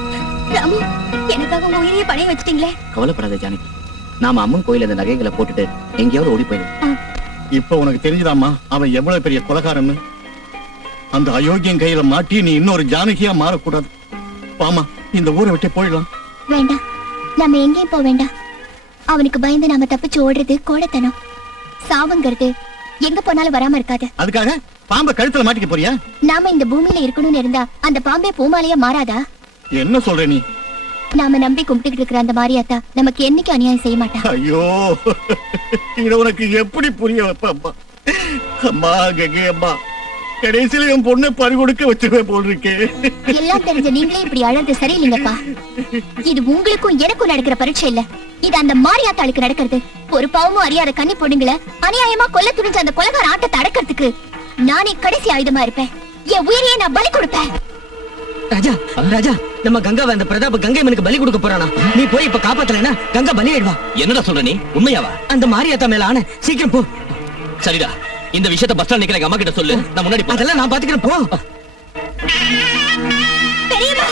ராமு எனக்காக உங்க உயிரையே பணைய வச்சிட்டீங்களே. கவலைப்படாத ஜானகி. நாம அம்மன் கோயில அந்த நகைகளை போட்டுட்டு எங்கேயாவது ஓடி போயிடும். இப்ப உனக்கு தெரிஞ்சுதாம்மா அவன் எவ்வளவு பெரிய கொலைகாரன்னு? அந்த அயோக்கியம் கையில மாட்டி நீ இன்னொரு ஜானகியா மாறக்கூடாது. வாமா, இந்த ஊரை விட்டு போயிடலாம். வேண்டாம், நம்ம எங்கேயும் போக வேண்டாம். அவனுக்கு பயந்து நாம தப்பிச்சு ஓடுறது கோடத்தனம். சாவுங்கிறது எங்க போனாலும் வராம இருக்காது. அதுக்காக பாம்பை கழுத்துல மாட்டிக்க போறியா? நாம இந்த பூமியில இருக்கணும்னு இருந்தா அந்த பாம்பே பூமாலையா மாறாதா? என்ன சொல்ற நீ? நாம நம்பி கும்பிட்டுக்கிட்டு இருக்கிற அந்த மாரியாத்தா நமக்கு என்னைக்கு அநியாயம் செய்ய மாட்டா. ஐயோ, இத உனக்கு எப்படி புரிய வைப்பா? அம்மா கங்கை அம்மா, கடைசியில என் பொண்ணை பறி கொடுக்க வச்சிருவேன் போல் இருக்கே. எல்லாம் தெரிஞ்ச நீங்களே இப்படி அழறது சரியில்லைங்கப்பா. இது உங்களுக்கும் எனக்கும் நடக்கிற பரீட்சை இல்ல, இது அந்த மாரியாத்தாளுக்கு நடக்கிறது. ஒரு பாவமும் அறியாத கன்னி பொண்ணுங்களை அநியாயமா கொல்ல துணிஞ்ச அந்த கொலைகார ஆட்டத்தை அடக்கிறதுக்கு நானே கடைசி ஆயுதமா இருப்பேன். என் உயிரையே நான் பலி கொடுப்பேன். ராஜா ராஜா, நம்ம கங்காவை அந்த பிரதாப கங்கை மனுக்கு பலி கொடுக்க போறானா? நீ போய் இப்ப காப்பாத்தலைன்னா கங்கா பலி ஆயிடுவா. என்னடா சொல்ற நீ? உண்மையாவா? அந்த மாரியாத்தா மேல ஆன, சீக்கிரம் போ. சரிடா, இந்த விஷயத்தை பஸ் ஸ்டாண்ட் நிக்கிற எங்க அம்மா கிட்ட சொல்லு. நான் முன்னாடி போறேன். அதெல்லாம் நான் பாத்துக்கிறேன், போ. பெரியம்மா,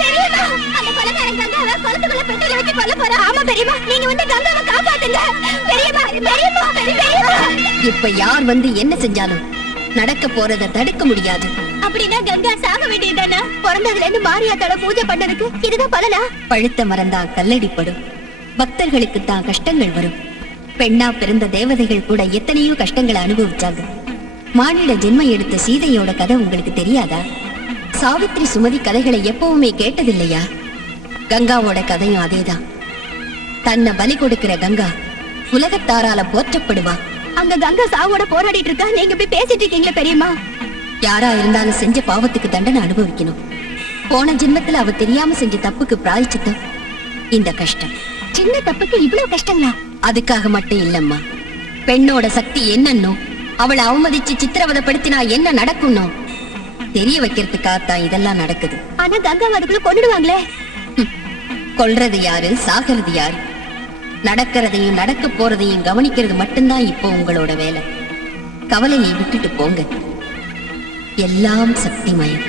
பெரியம்மா, அந்த கொலைகாரன் கங்காவை குளத்துக்குள்ள பெட்ரோல் வச்சு கொல்ல போறா. ஆமா பெரியம்மா, நீங்க வந்து கங்காவை காப்பாத்துங்க. பெரியம்மா, பெரியம்மா, பெரியம்மா. இப்ப யார் வந்து என்ன செஞ்சாலும் நடக்க போறத தடுக்க முடியாது. அப்படின்னா கங்கா சாக வேண்டியதுதானா? பிறந்ததுல இருந்து மாரியாத்தாள பூஜை பண்ணதுக்கு இதுதான் பலனா? பழுத்த மரம்தான் கல்லடிப்படும். பக்தர்களுக்கு தான் கஷ்டங்கள் வரும். பெண்ணா பிறந்த தேவதைகள் கூட எத்தனையோ கஷ்டங்களை அனுபவிச்சாங்க. மானிட ஜென்மம் எடுத்த சீதையோட கதை உங்களுக்கு தெரியாதா? சாவித்ரி சுமதி கதைகளை எப்பவுமே கேட்டதில்லையா? கங்காவோட கதையும் அதேதான். தன்னை பலி கொடுக்கிற கங்கா உலகத்தாரால போற்றப்படுவா. அங்க கங்கா சாவோட போராடிட்டு இருக்கா, நீங்க போய் பேசிட்டு இருக்கீங்களே பெரியம்மா. யாரா இருந்தாலும் செஞ்ச பாவத்துக்கு தண்டனை அனுபவிக்கணும். போன ஜென்மத்துல அவ தெரியாம செஞ்ச தப்புக்கு பிராயச்சித்தம் இந்த கஷ்டம். சின்ன தப்புக்கு இவ்வளவு கஷ்டங்களா? அதுக்காக மட்டும் இல்லம்மா, பெண்ணோட சக்தி என்னன்னோ, அவளை அவமதிச்சு சித்திரவதைப்படுத்தினா என்ன நடக்கும்னோ தெரிய வைக்கிறதுக்காகத்தான் இதெல்லாம் நடக்குது. ஆனா கங்கா அதுக்குள்ள கொன்னுடுவாங்களே. கொல்றது யாரு, சாகிறது யாரு? நடக்கிறதையும் நடக்க போறதையும் கவனிக்கிறது மட்டும்தான் இப்போ உங்களோட வேலை. கவலையை விட்டுட்டு போங்க, எல்லாம் சக்திமயம்.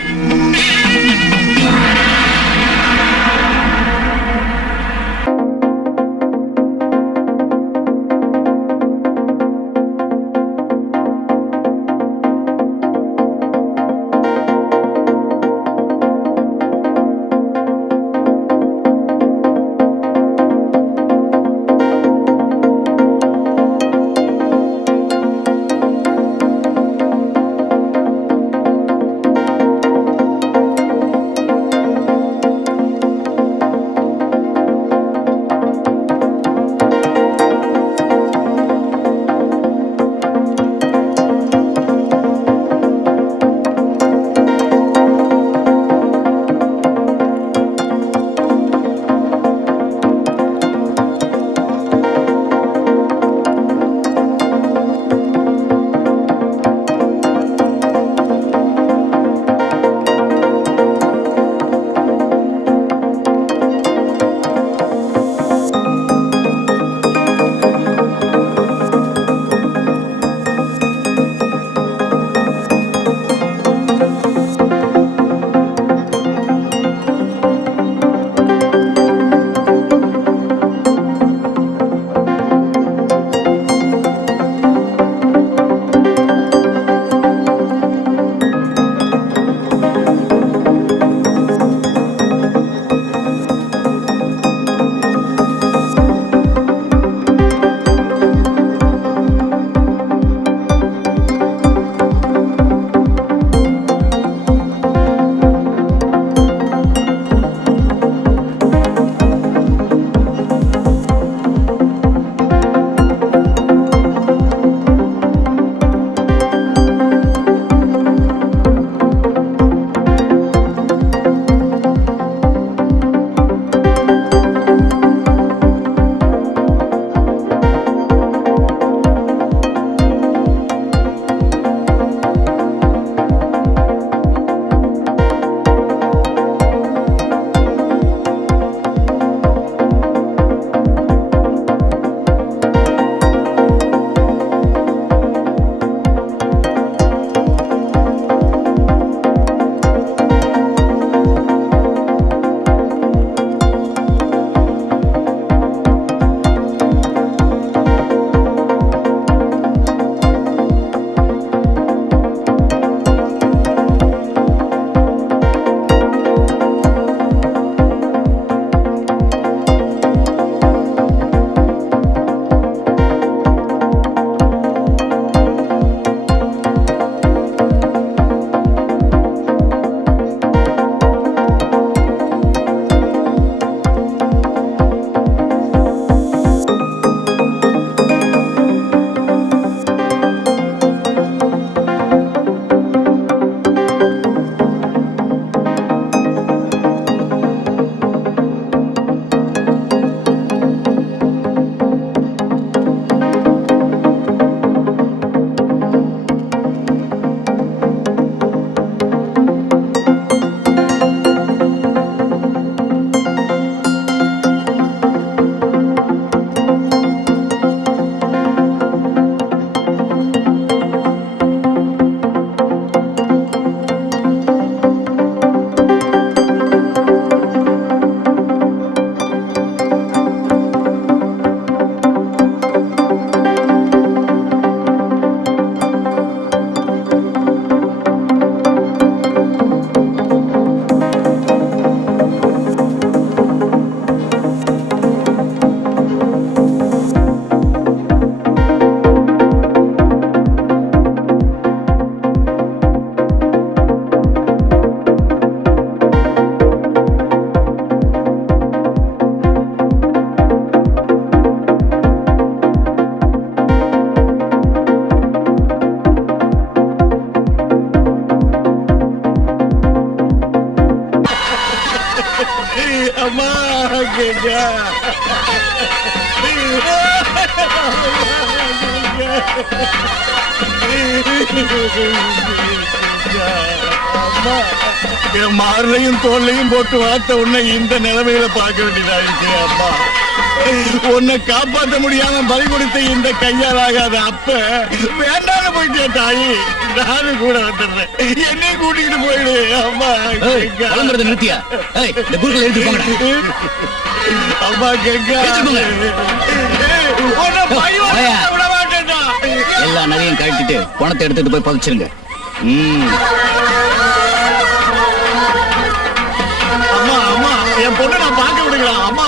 அம்மா கங்கா அம்மா என் மார்லையும் தோல்லையும் போட்டு வார்த்த உன்னை இந்த நிலைமையில பார்க்க வேண்டியதாயிடுச்சு அம்மா. உன்னை காப்பாற்ற முடியாம பலி கொடுத்த இந்த கையால் ஆகாத அப்ப வேண்டாம்னு போயிட்டே தாயி. நானும் கூட வந்துடுறேன், என்னையும் கூட்டிக்கிட்டு போயிடு அம்மா. கிளம்புறத நிறுத்தியா? இந்த குறுக்கல எடுத்து போங்கடா. அம்மா கங்கா உன்னை பழிவாங்க விட மாட்டேன்டா. எல்லா நகையும் கழட்டிட்டு பணத்தை எடுத்துட்டு போய் புதைச்சிருங்க. அம்மா அம்மா என் பொண்ணு நான் பார்க்க விடுங்களா? அம்மா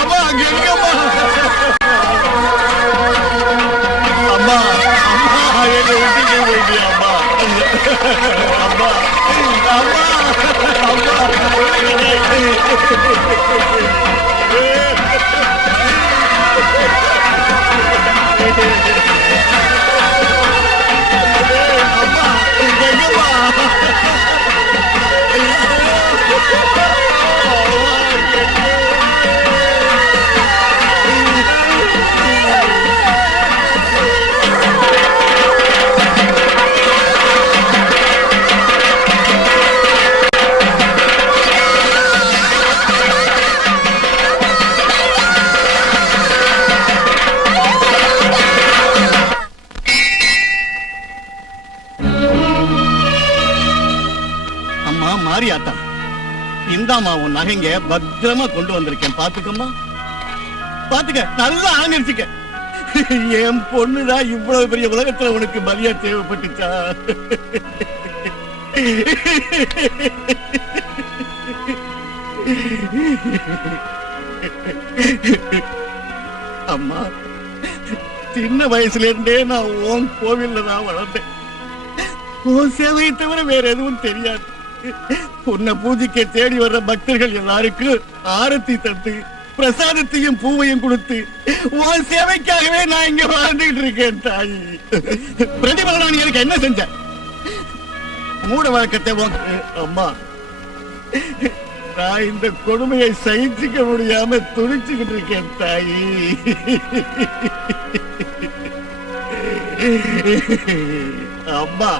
அம்மா அங்க எங்கம்மா? அம்மா அம்மா என்னை விட்டுட்டு போயிட்டியா அம்மா? அம்மா அம்மா மாரியாத்தா, இந்தாமா உன் நகைங்க பத்திரமா கொண்டு வந்திருக்கேன். பாத்துக்கம்மா, பாத்துக்க, நல்லா ஆங்கிருச்சுக்க. என் பொண்ணுதான் இவ்வளவு பெரிய உலகத்துல உனக்கு பலியா தேவைப்பட்டுச்சா? அம்மா, சின்ன வயசுல இருந்தே நான் உன் கோவில்ல தான் வளர்ந்தேன். உன் சேவையை தவிர வேற எதுவும் தெரியாது. உன்னை பூஜைக்க தேடி வர்ற பக்தர்கள் எல்லாருக்கும் ஆரத்தி தட்டு பிரசாதத்தையும் பூவையும் கொடுத்து உன் சேவைக்காகவே நான் இங்க வாழ்ந்துகிட்டு இருக்கேன் தாயி. பிரதிபலனா நீ எனக்கு என்ன செஞ்ச? மூட வழக்கத்தை அம்மா, நான் இந்த கொடுமையை சகிச்சுக்க முடியாம துடிச்சுக்கிட்டு இருக்கேன் தாயி. அம்மா,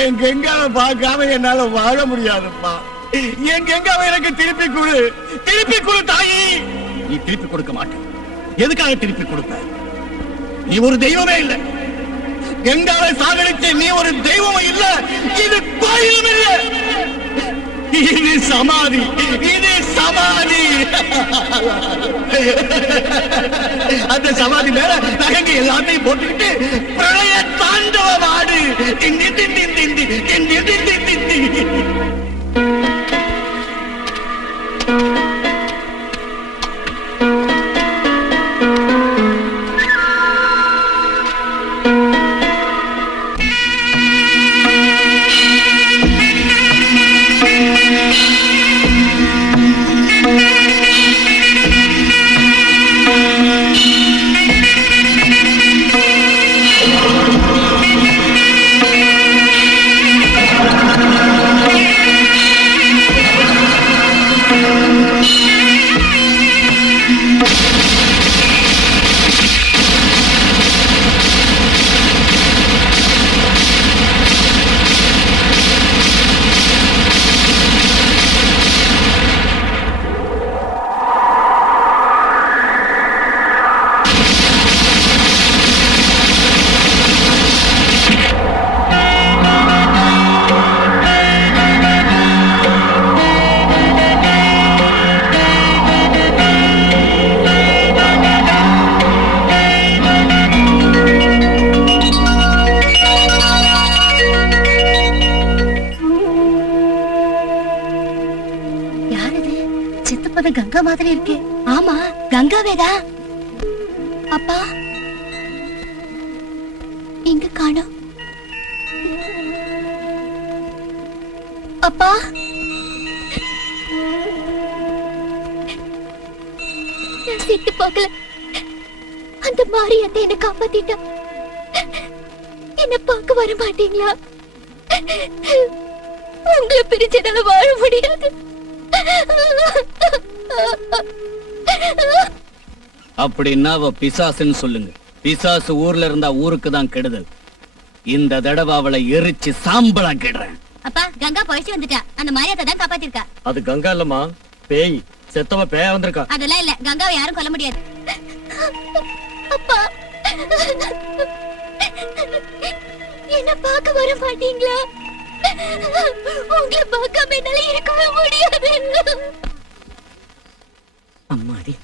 என் கங்காவை பார்க்காம என்னால வாழ முடியாதும்மா. என் கங்காவை எனக்கு திருப்பி கொடு தாயி. நீ திருப்பி கொடுக்க மாட்டேன். எதுக்காக திருப்பி கொடுப்ப? நீ ஒரு தெய்வமே இல்ல. கங்காவை சாகடிச்ச நீ ஒரு தெய்வமும் இல்ல. இது கோயிலும் இல்ல. இது சமாதி. அந்த சமாதி மேல நகைங்க எல்லாத்தையும் போட்டுக்கிட்டு பிரளய தாண்டவமாடு. கங்கா மாதிரி இருக்கு. ஆமா, கங்காவேதா. அப்பா எங்க காணோம்? அப்பா, நான் செத்து போகல. அந்த மாரியத்தை என்ன காப்பாத்திட்டா. என்ன பார்க்க வர மாட்டீங்களா? உங்களை பிரிச்சதால வாழ முடியாது. அப்படின்னா அவ பிசாசுன்னு சொல்லுங்க. பிசாசு ஊர்ல இருந்தா ஊருக்கு தான் கெடுதல். இந்த தடவை அவளை எரிச்சு சாம்பலாக்கிடுறேன். அப்பா, கங்கா பழச்சு வந்துட்டா. அந்த மாரியாத்தா தான் காப்பாத்திருக்கா. அது கங்கா இல்லம்மா, பேய். செத்தவ பேயா வந்திருக்கா. அதெல்லாம் இல்ல, கங்காவை யாரும் கொல்ல முடியாது. அப்பா, என்ன பார்க்க வர மாட்டீங்களா? உங்களை பார்க்காம என்னால இருக்கவே முடியாது. அம்மாடி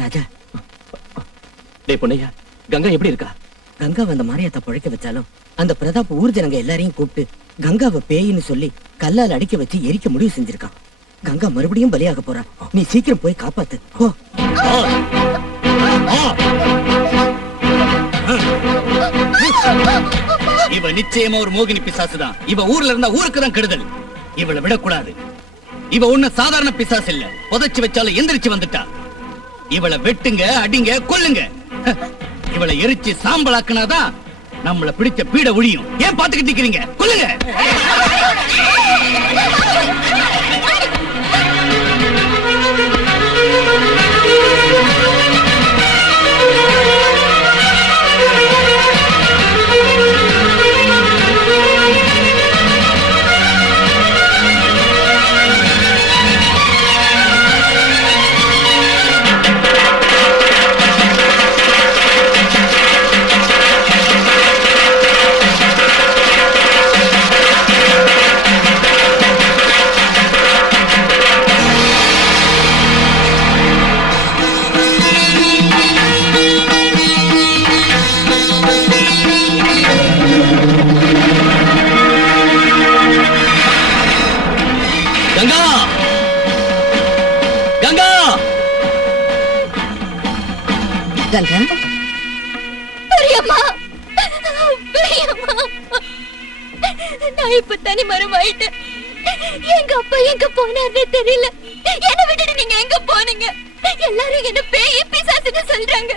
ராஜா, டேய் பொண்ணையா, கங்கா எப்படி இருக்கா? கங்காவை அந்த மாரியாத்தா பழைக்க வச்சாலும் அந்த பிரதாப் ஊர் ஜனங்க எல்லாரையும் கூப்பிட்டு கங்காவை பேயின்னு சொல்லி கல்லால் அடிக்க வச்சு எரிக்க முடிவு செஞ்சிருக்கான். கங்கா மறுபடியும் பலியாக போறா. நீ சீக்கிரம் போய் காப்பாத்து. போ. இவ நிச்சயமா ஒரு மோகினி பிசாசுதான். இவ ஊர்ல இருந்தா ஊருக்கு தான் கெடுதல். இவளை விடக்கூடாது. இவ ஒண்ணு சாதாரண பிசாசு இல்ல. புதைச்சு வச்சாலும் எந்திரிச்சு வந்துட்டா. இவளை வெட்டுங்க, அடிங்க, கொல்லுங்க. இவளை எரிச்சு சாம்பலாக்குனாதான் நம்மள பிடிச்ச பீட ஒழியும். ஏன் பாத்துக்கிட்டு நிக்கிறீங்க? கொல்லுங்க. கங்கா, கங்கா, கங்கா, பெரியம்மா, பெரியம்மா, நான் இப்ப தனி மரம் ஆயிட்டேன். எங்க அப்பா எங்க போனார்னே தெரியல. என்ன விட்டுட்டு நீங்க எங்க போனீங்க? எல்லாரும் என்ன பேய் பிசாசுன்னு சொல்றாங்க.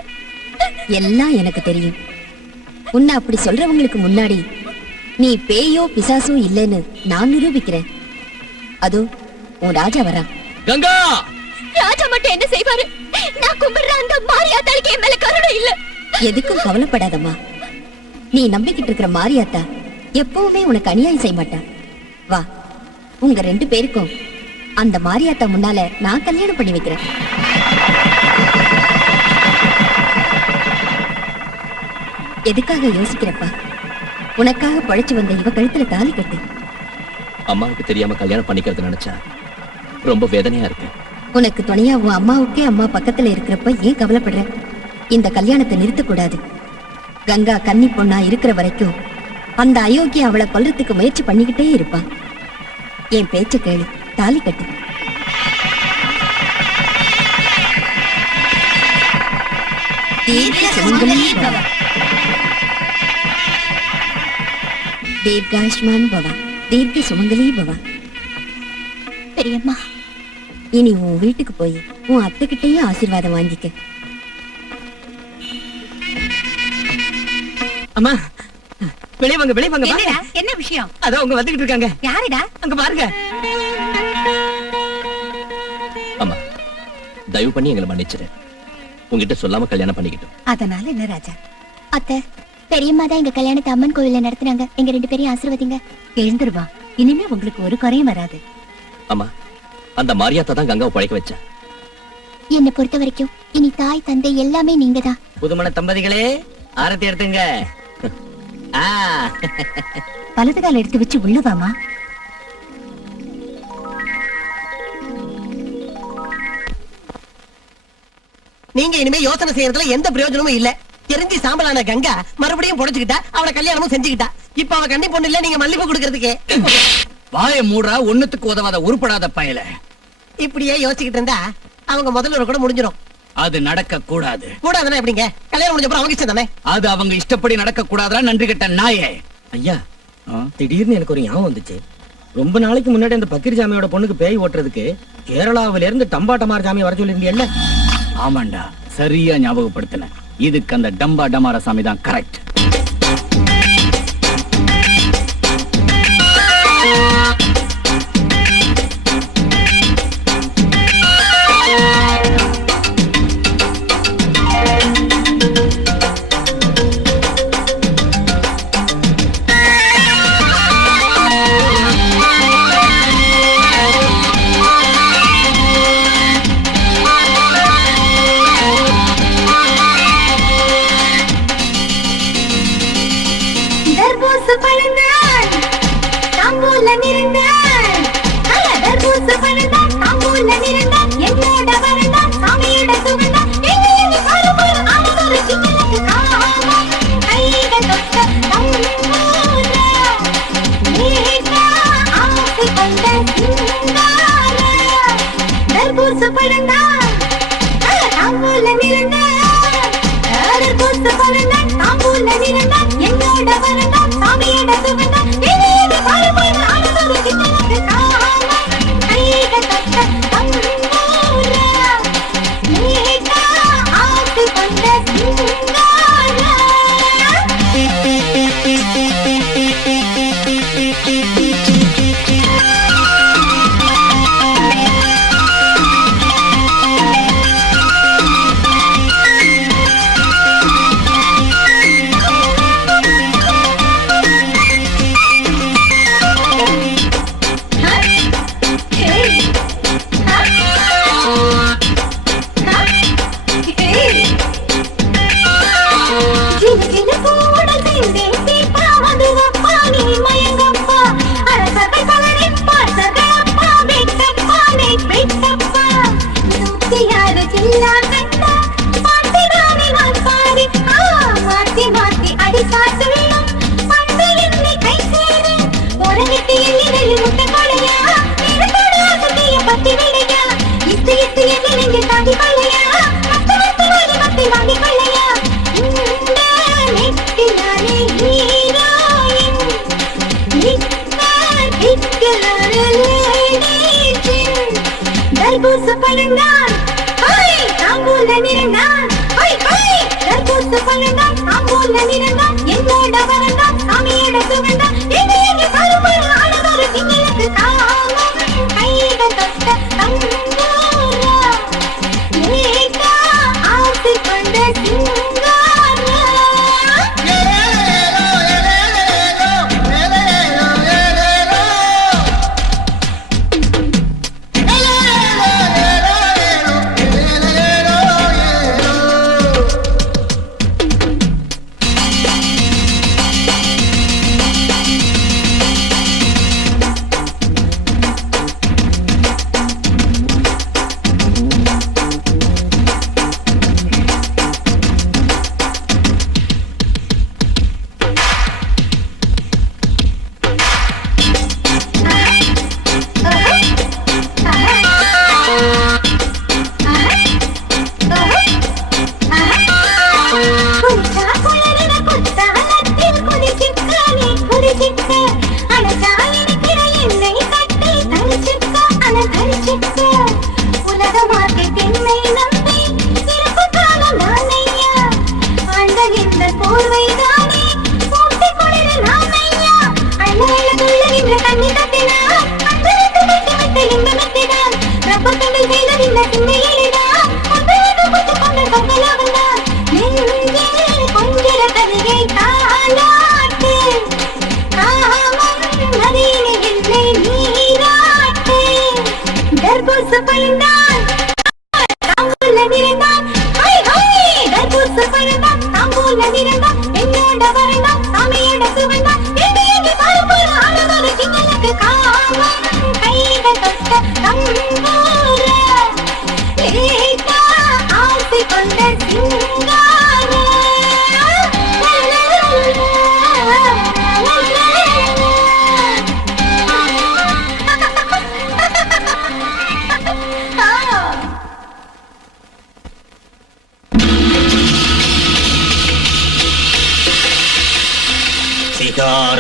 எல்லாம் எனக்கு தெரியும். உன்னை அப்படி சொல்றவங்களுக்கு முன்னாடி நீ பேயோ பிசாசோ இல்லைன்னு நான் நிரூபிக்கிறேன். அதோ உன் ராஜா வரான். கங்கா, ராஜா மட்டும் என்ன செய்வாரு? நான் கும்பிடுற அந்த மாரியாத்தாளுக்கு என் மேல கருணை இல்ல. எதுக்கும் கவலைப்படாதம்மா. நீ நம்பிக்கிட்டு இருக்கிற மாரியாத்தா எப்பவுமே உனக்கு அநியாயம் செய்ய மாட்டா. வா, உங்க 2 பேருக்கும் அந்த மாரியாத்தா முன்னால நான் கல்யாணம் பண்ணி வைக்கிறேன். எதுக்காக யோசிக்கிறப்பா? உனக்காக பழைச்சு வந்த இவ கழுத்துல தாலி கட்டு. அம்மாவுக்கு தெரியாம கல்யாணம் பண்ணிக்கிறது நினைச்சா ரொம்ப வேதனையா இருக்கு. உனக்கு துணையா உன் அம்மாவுக்கே அம்மா பக்கத்துல இருக்கிறப்ப ஏன் கவலைப்படுற? இந்த கல்யாணத்தை நிறுத்தக்கூடாது. கங்கா கன்னி பொண்ணா இருக்கிற வரைக்கும் அந்த அயோக்கிய அவளை கொல்றதுக்கு முயற்சி பண்ணிக்கிட்டே இருப்பான். என் பேச்ச கேளு, தாலி கட்டு. தீர்காயுஷ்மான் பவா, தீர்க்க சுமங்கலி பவா. பெரியம்மா, இனி உன் வீட்டுக்கு போய் உன் அத்தைகிட்டயே ஆசீர்வாதம் வாங்கிக்க. அம்மா, வெளியே வாங்க, வெளியே வாங்க. என்னடா, என்ன விஷயம்? அதான் அவங்க வந்துகிட்டு இருக்காங்க. யாருடா? அங்க பாருங்க. அம்மா, தயவு பண்ணி எங்களை மன்னிச்சிரு. உங்ககிட்ட சொல்லாம கல்யாணம் பண்ணிக்கிட்டோம். அதனால என்ன ராஜா? அத்தை, பெரியம்மா தான் எங்க கல்யாணத்தை அம்மன் கோவில்ல நடத்துறாங்க. எங்க 2 பேரையும் ஆசீர்வதிங்க. எழுந்துருவா, இனிமே உங்களுக்கு ஒரு குறையும் வராது. அம்மா, அந்த மாரியாத்தா தான் கங்காவை பழைக்க வச்சா. என்னை பொறுத்த வரைக்கும் இனி தாய் தந்தை எல்லாமே நீங்க தான். புதுமண தம்பதிகளே, ஆரத்தி எடுத்துங்க. வலது கால் எடுத்து வச்சு உள்ளவாமா. நீங்க இனிமே யோசனை செய்யறதுல எந்த பிரயோஜனமும் இல்ல. தெரிஞ்சு சாம்பலான கங்கா மறுபடியும் புடைச்சுக்கிட்டா, அவளை கல்யாணமும் செஞ்சுக்கிட்டா. இப்ப அவ கண்ணி பொண்ணு இல்ல, நீங்க மல்லிப்பூ கொடுக்கறதுக்கு. வாய மூடா, ஒண்ணுத்துக்கு உதவாத உருப்படாத பயல. இப்படியே யோசிச்சுக்கிட்டு இருந்தா அவங்க முதல்ல கூட முடிஞ்சிடும். அது நடக்க கூடாது. கூடாதுன்னா எப்படிங்க? கல்யாணம் முடிஞ்ச அப்புறம் அவங்க இஷ்டம் தானே. அது அவங்க இஷ்டப்படி நடக்க கூடாதா? நன்றி கெட்ட நாயே. ஐயா, திடீர்னு எனக்கு ஒரு ஞாபகம் வந்துச்சு. ரொம்ப நாளைக்கு முன்னாடி அந்த பக்கீர் சாமியோட பொண்ணுக்கு பேய் ஓட்டுறதுக்கு கேரளாவில இருந்து டம்பாட்டமார் சாமி வர சொல்லிருந்தீங்கல்ல? ஆமாண்டா, சரியா ஞாபகப்படுத்தின. இதுக்கு அந்த டம்பா டமார சாமி தான் கரெக்ட்.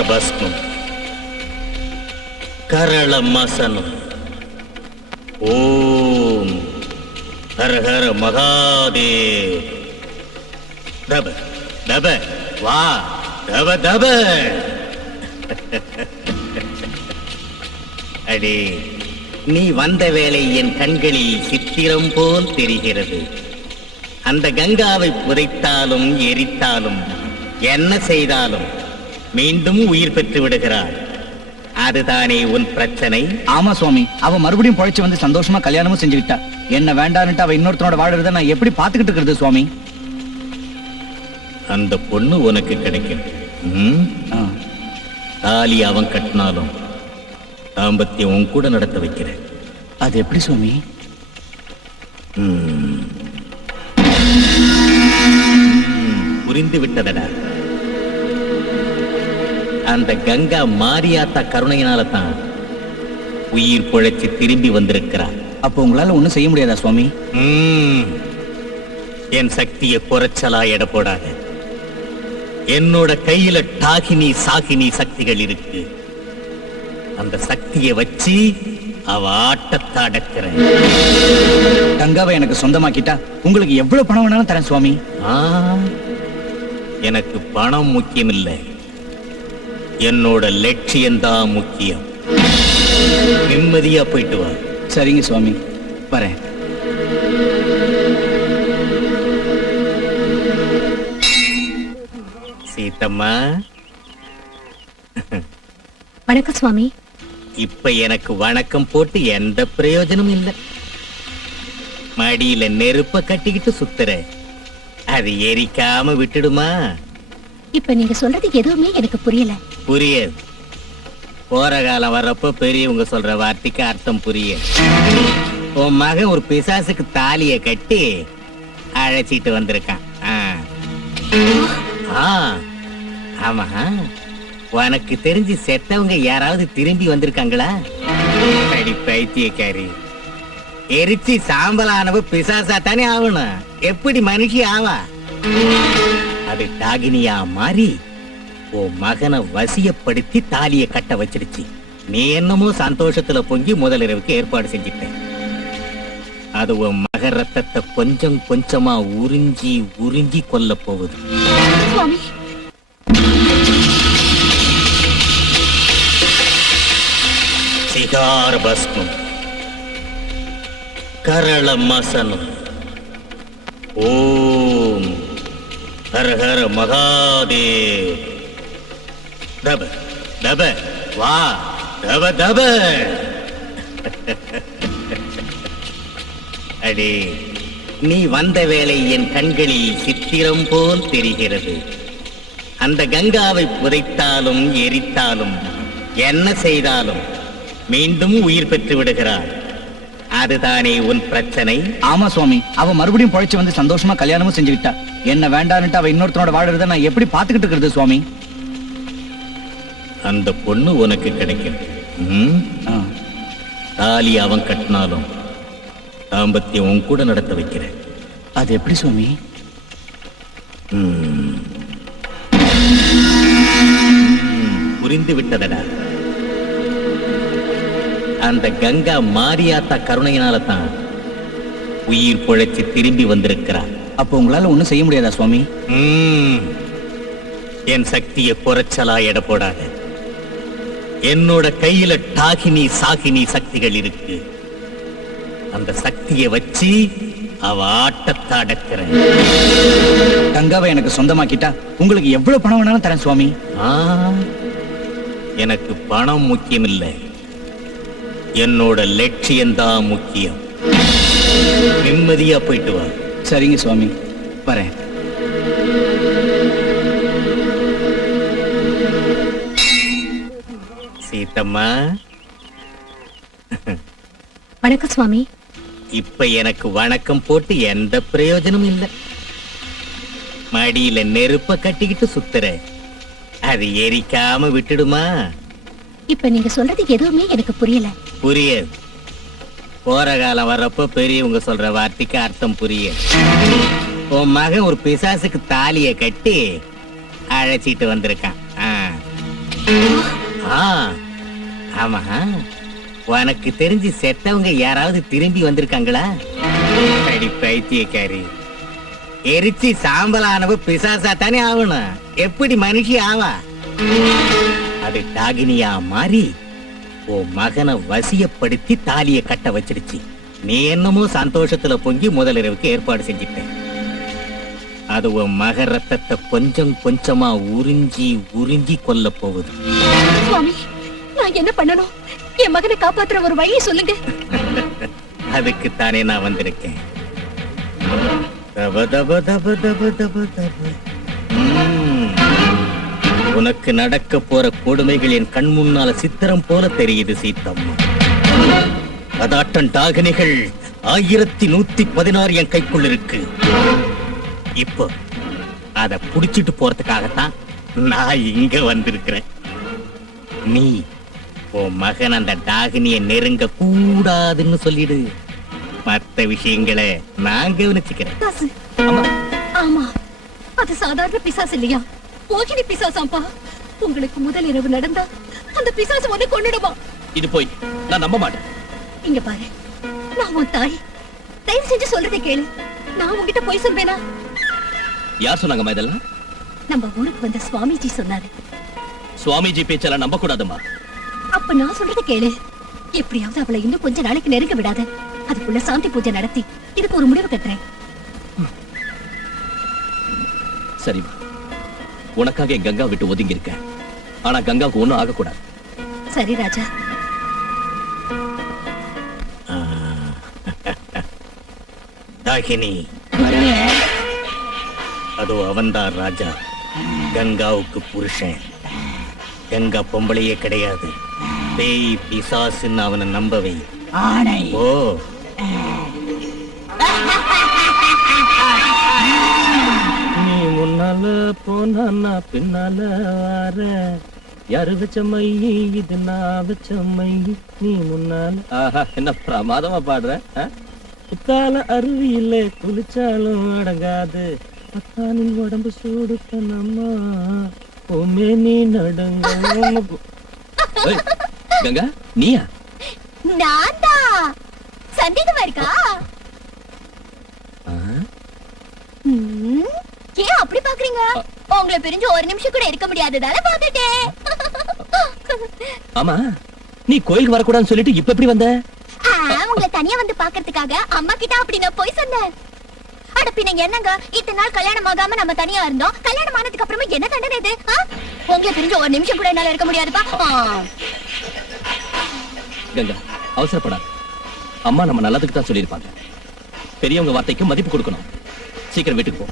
भस्मं करलमसनं ओम हर हर महादेव दब दब वा दब दब அடே நீ வந்த வேளை என் கண்களில் சித்திரம் போல் தெரிகிறது. அந்த கங்காவை புதைத்தாலும் எரித்தாலும் என்ன செய்தாலும் மீண்டும் உயிர் பெற்று விடுகிறார். அதுதானே உன் பிரச்சனை? ஆமா சுவாமி, அவ மறுபடியும் பொழைச்சு வந்து சந்தோஷமா கல்யாணமும் செஞ்சுக்கிட்டா. என்ன வேண்டான்னுட்டு அவ இன்னொருத்தனோட வாழறத நான் எப்படி பாத்துக்கிட்டு இருக்கிறது சுவாமி? அந்த பொண்ணு உனக்கு கிடைக்கும். தாலி அவன் கட்டினாலும் தாம்பத்தியம் உன் கூட நடத்த வைக்கிறேன். அது எப்படி சுவாமி? புரிந்து விட்டதடா. அந்த கங்கா மாரியாத்தா கருணையினால தான் உயிர் பொழைச்சு திரும்பி வந்திருக்கிறார். அப்போ உங்களால ஒண்ணும் செய்ய முடியாதா சுவாமி? என் சக்தியை குறைச்சலா எடை போடாத. என்னோட கையில டாகினி சாகினி சக்திகள் இருக்கு. அந்த சக்தியை வச்சு அவ ஆட்டத்தை அடக்கிறேன். கங்காவை எனக்கு சொந்தமாக்கிட்டா உங்களுக்கு எவ்வளவு பணம் வேணாலும் தரேன் சுவாமி. எனக்கு பணம் முக்கியம் இல்லை, என்னோட லட்சியம்தான் முக்கியம். நிம்மதியா போயிட்டு வா. சரிங்க சுவாமி, வரேன். சீத்தம்மா, வணக்கம் சுவாமி. இப்ப எனக்கு வணக்கம் போட்டு எந்த பிரயோஜனமும் இல்லை. மடியில நெருப்ப கட்டிக்கிட்டு சுத்துற, அது எரிக்காம விட்டுடுமா? இப்ப நீங்க சொல்றது எதுவுமே எனக்கு புரியல. புரியாது. போற காலம் வர்றப்ப பெரியவங்க சொல்ற வார்த்தைக்கு அர்த்தம் புரியாது. உன் மகன் ஒரு பிசாசுக்கு தாலிய கட்டி அழைச்சிட்டு வந்திருக்கான். ஆமா, உனக்கு தெரிஞ்சு செத்தவங்க யாராவது திரும்பி வந்திருக்காங்களா? அடி பைத்தியக்காரி, எரிச்சு சாம்பலானவ பிசாசா தானே ஆகணும். எப்படி மனுஷி ஆவா? அது டாகினியா மாறி உன் மகனை வசியப்படுத்தி தாலிய கட்ட வச்சிருச்சு. நீ என்னமோ சந்தோஷத்துல பொங்கி முதலிரவுக்கு ஏற்பாடு செஞ்சிட்ட. அது உன் மக ரத்தத்தை கொஞ்சம் கொஞ்சமா உறிஞ்சி உறிஞ்சி கொல்ல போகுது. சுவாமி, சிகார பஸ்மம், கரள மசனம், ஓம் ஹர ஹர மகாதேவ். தப தப வா, தப தப. அடே, நீ வந்த வேளை என் கண்களில் சித்திரம் போல் தெரிகிறது. அந்த கங்காவை புதைத்தாலும் எரித்தாலும் என்ன செய்தாலும் மீண்டும் உயிர் பெற்று விடுகிறார். அதுதானே உன் பிரச்சனை? ஆமா சுவாமி, அவ மறுபடியும் பழைச்சு வந்து சந்தோஷமா கல்யாணமும் செஞ்சுக்கிட்டா. என்ன வேண்டான்னுட்டு அவ இன்னொருத்தனோட வாழறத நான் எப்படி பாத்துக்கிட்டு இருக்கிறது சுவாமி? அந்த பொண்ணு உனக்கு கிடைக்கும். தாலி அவன் கட்டினாலும் தாம்பத்தியம் உன் கூட நடத்த வைக்கிறேன். அது எப்படி சுவாமி? புரிந்து விட்டதடா. அந்த கங்கா மாரியாத்தா கருணையினால தான் உயிர் பொழைச்சு திரும்பி வந்திருக்கிறார். அப்போ உங்களால ஒண்ணும் செய்ய முடியாதா சுவாமி? என் சக்தியை குறைச்சலா எடை போடாத. என்னோட கையில டாகினி சாகினி சக்திகள் இருக்கு. அந்த சக்தியை வச்சு அவ ஆட்டத்தை அடக்கிறேன். கங்காவை எனக்கு சொந்தமாக்கிட்டா உங்களுக்கு எவ்வளவு பணம் வேணாலும் தரேன் சுவாமி. எனக்கு பணம் முக்கியம் இல்லை, என்னோட லட்சியம்தான் முக்கியம். நிம்மதியா போயிட்டு வா. சரிங்க சுவாமி, வரேன். சீத்தம்மா, வணக்கம் சுவாமி. இப்ப எனக்கு வணக்கம் போட்டு எந்த பிரயோஜனமும் இல்லை. மடியில நெருப்ப கட்டிக்கிட்டு சுத்துற, அது எரிக்காம விட்டுடுமா? இப்ப நீங்க சொல்றது எதுவுமே எனக்கு புரியல. புரியாது. போற காலம் வர்றப்ப பெரியவங்க சொல்ற வார்த்தைக்கு அர்த்தம் புரியாது. உன் மகன் ஒரு பிசாசுக்கு தாலிய கட்டி அழைச்சிட்டு வந்திருக்கான். ஆமா, உனக்கு தெரிஞ்சு செத்தவங்க யாராவது திரும்பி வந்திருக்காங்களா? அடி பைத்தியக்காரி, எரிச்சு சாம்பலானவ பிசாசா தானே ஆகணும். எப்படி மனுஷி ஆவா? அது டாகினியா மாறி உன் மகனை வசியப்படுத்தி தாலிய கட்ட வச்சிருச்சு. நீ என்னமோ சந்தோஷத்துல பொங்கி முதலிரவுக்கு ஏற்பாடு செஞ்சிட்ட. அது உன் மக ரத்தத்தை கொஞ்சம் கொஞ்சமா உறிஞ்சி உறிஞ்சி கொல்ல போகுது. சுவாமி, நான் என்ன பண்ணணும்? என் மகனை காப்பாத்துற ஒரு வழியை சொல்லுங்க. அதுக்கு தானே நான் வந்திருக்கேன். தப தப தப தப தப தப. உனக்கு நடக்க போற கொடுமைகள் என் கண் முன்னால சித்திரம் போல தெரியுது சீத்தம்மா. அதாட்டன் டாகினிகள் 1116 என் கைக்குள் இருக்கு. இப்போ அத புடிச்சிட்டு போறதுக்காகத்தான் நான் இங்க வந்திருக்கிறேன். நீ உன் மகன் அந்த டாகினிய நெருங்க கூடாதுன்னு சொல்லிடு. மத்த விஷயங்களை நான் கவனிச்சுக்கிறேன். பிசாசு. ஆமா, அது சாதாரண பிசாசு இல்லையா, மோகினி பிசாசாம்பா. உங்களுக்கு முதல் இரவு நடந்தா அந்த பிசாசு வந்து கொன்னுடுமா? இது போய் நான் நம்ப மாட்டேன். இங்க பாரு, நான் உன் தாய். தயவு செஞ்சு சொல்றதை கேளு. நான் உன்கிட்ட போய் சொல்வேனா? யார் சொன்னாங்கம்மா இதெல்லாம்? நம்ம ஊருக்கு வந்த சுவாமிஜி சொன்னாரு. சுவாமிஜி பேச்செல்லாம் நம்ப கூடாதுமா. அப்ப நான் சொல்றத கேளு. எப்படியாவது அவளை இன்னும் கொஞ்ச நாளைக்கு நெருங்க விடாத. அதுக்குள்ள சாந்தி பூஜை நடத்தி இதுக்கு ஒரு முடிவு கட்டுறேன். சரிம்மா, உனக்காக என் கங்கா விட்டு ஒதுங்கி இருக்க. ஆனா கங்காவுக்கு ஒண்ணும் ஆகக்கூடாது. சரி ராஜா. தாகினி, அதோ அவன்தான் ராஜா, கங்காவுக்கு புருஷன். கங்கா பொம்பளையே கிடையாது, பேய் பிசாசுன்னு அவனை நம்பவை. ஓ, நீ முன்னால போனா பின்னால வர, யாரு வச்ச மை இது நான் வச்ச மை, நீ முன்னால. ஆஹா, என்ன பிரமாதமா பாடுற. குத்தால அருவியில குளிச்சாலும் அடங்காது, அத்தானின் உடம்பு சூடு பண்ணம்மா, ஓமே நீ நடுங்க. கங்கா, நீயா? நான் தான். சந்தேகமா இருக்கா? ஏன் அப்படி பாக்குறீங்க? உங்களை பிரிஞ்சு ஒரு நிமிஷம் கூட இருக்க முடியாததால பாத்துட்டேன். ஆமா, நீ கோயிலுக்கு வரக்கூடாதுன்னு சொல்லிட்டு இப்ப எப்படி வந்த? உங்களை தனியா வந்து பாக்குறதுக்காக அம்மா கிட்ட அப்படி நான் போய் சொன்னேன். அட பின்ன என்னங்க, இத்தனை நாள் கல்யாணம் ஆகாம நம்ம தனியா இருந்தோம். கல்யாணம் ஆனதுக்கு அப்புறமா என்ன தண்டனை இது? உங்களை பிரிஞ்சு ஒரு நிமிஷம் கூட என்னால இருக்க முடியாதுப்பா. கங்கா, அவசரப்படாத. அம்மா நம்ம நல்லதுக்கு தான் சொல்லியிருப்பாங்க. பெரியவங்க வார்த்தைக்கு மதிப்பு கொடுக்கணும். சீக்கிரம் வீட்டுக்கு போ.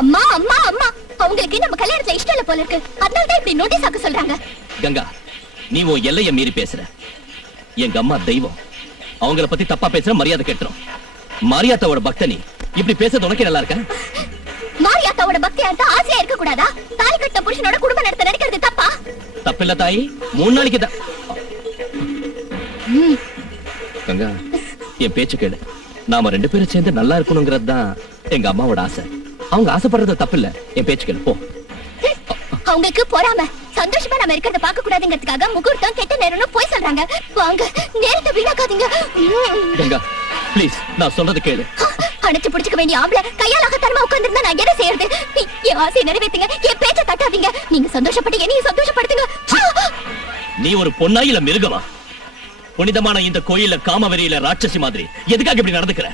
அம்மா அம்மா அம்மா, அவங்களுக்கு நம்ம கல்யாணத்துல இஷ்டம் இல்ல போல இருக்கு. அதனால தான் இப்படி நோட்டீஸ் ஆக்க சொல்றாங்க. கங்கா, நீ உன் எல்லைய மீறி பேசுற. எங்க அம்மா தெய்வம், அவங்கள பத்தி தப்பா பேசுற மரியாதை கெட்டுரும். மாரியாத்தாவோட பக்தனி இப்படி பேசுறது உனக்கே நல்லா இருக்க? மாரியாத்தாவோட பக்தியா இருந்தா ஆசையா இருக்க கூடாதா? தாலி கட்ட புருஷனோட குடும்ப நடத்த நினைக்கிறது தப்பா? தப்பில்ல தாயி, 3 நாளைக்கு தான். கங்கா, என் பேச்சு கேளு. நாம 2 பேரும் சேர்ந்து நல்லா இருக்கணுங்கிறது தான் எங்க அம்மாவோட ஆசை. அவங்க ஆசைப்படுறது தப்பில்ல. என் பேச்சு கேளு, போ. அவங்களுக்கு பொறாம. சந்தோஷமா நம்ம இருக்கிறத பார்க்க கூடாதுங்கிறதுக்காக முகூர்த்தம் கெட்ட நேரம்னு போய் சொல்றாங்க. வாங்க, நேரத்தை வீணாக்காதீங்க. கங்கா, ப்ளீஸ், நான் சொல்றது கேளு. அணைச்சு பிடிச்சுக்க வேண்டிய ஆம்பளை கையாலாக தரமா உட்கார்ந்திருந்தா நான் என்ன செய்யறது? என் ஆசையை நிறைவேத்துங்க, என் பேச்ச தட்டாதீங்க. நீங்க சந்தோஷப்பட்டு என்னையும் சந்தோஷப்படுத்துங்க. நீ ஒரு பொண்ணா இல்ல மிருகமா? புனிதமான இந்த கோயில்ல காமவெறியில ராட்சசி மாதிரி எதுக்காக இப்படி நடந்துக்கிற?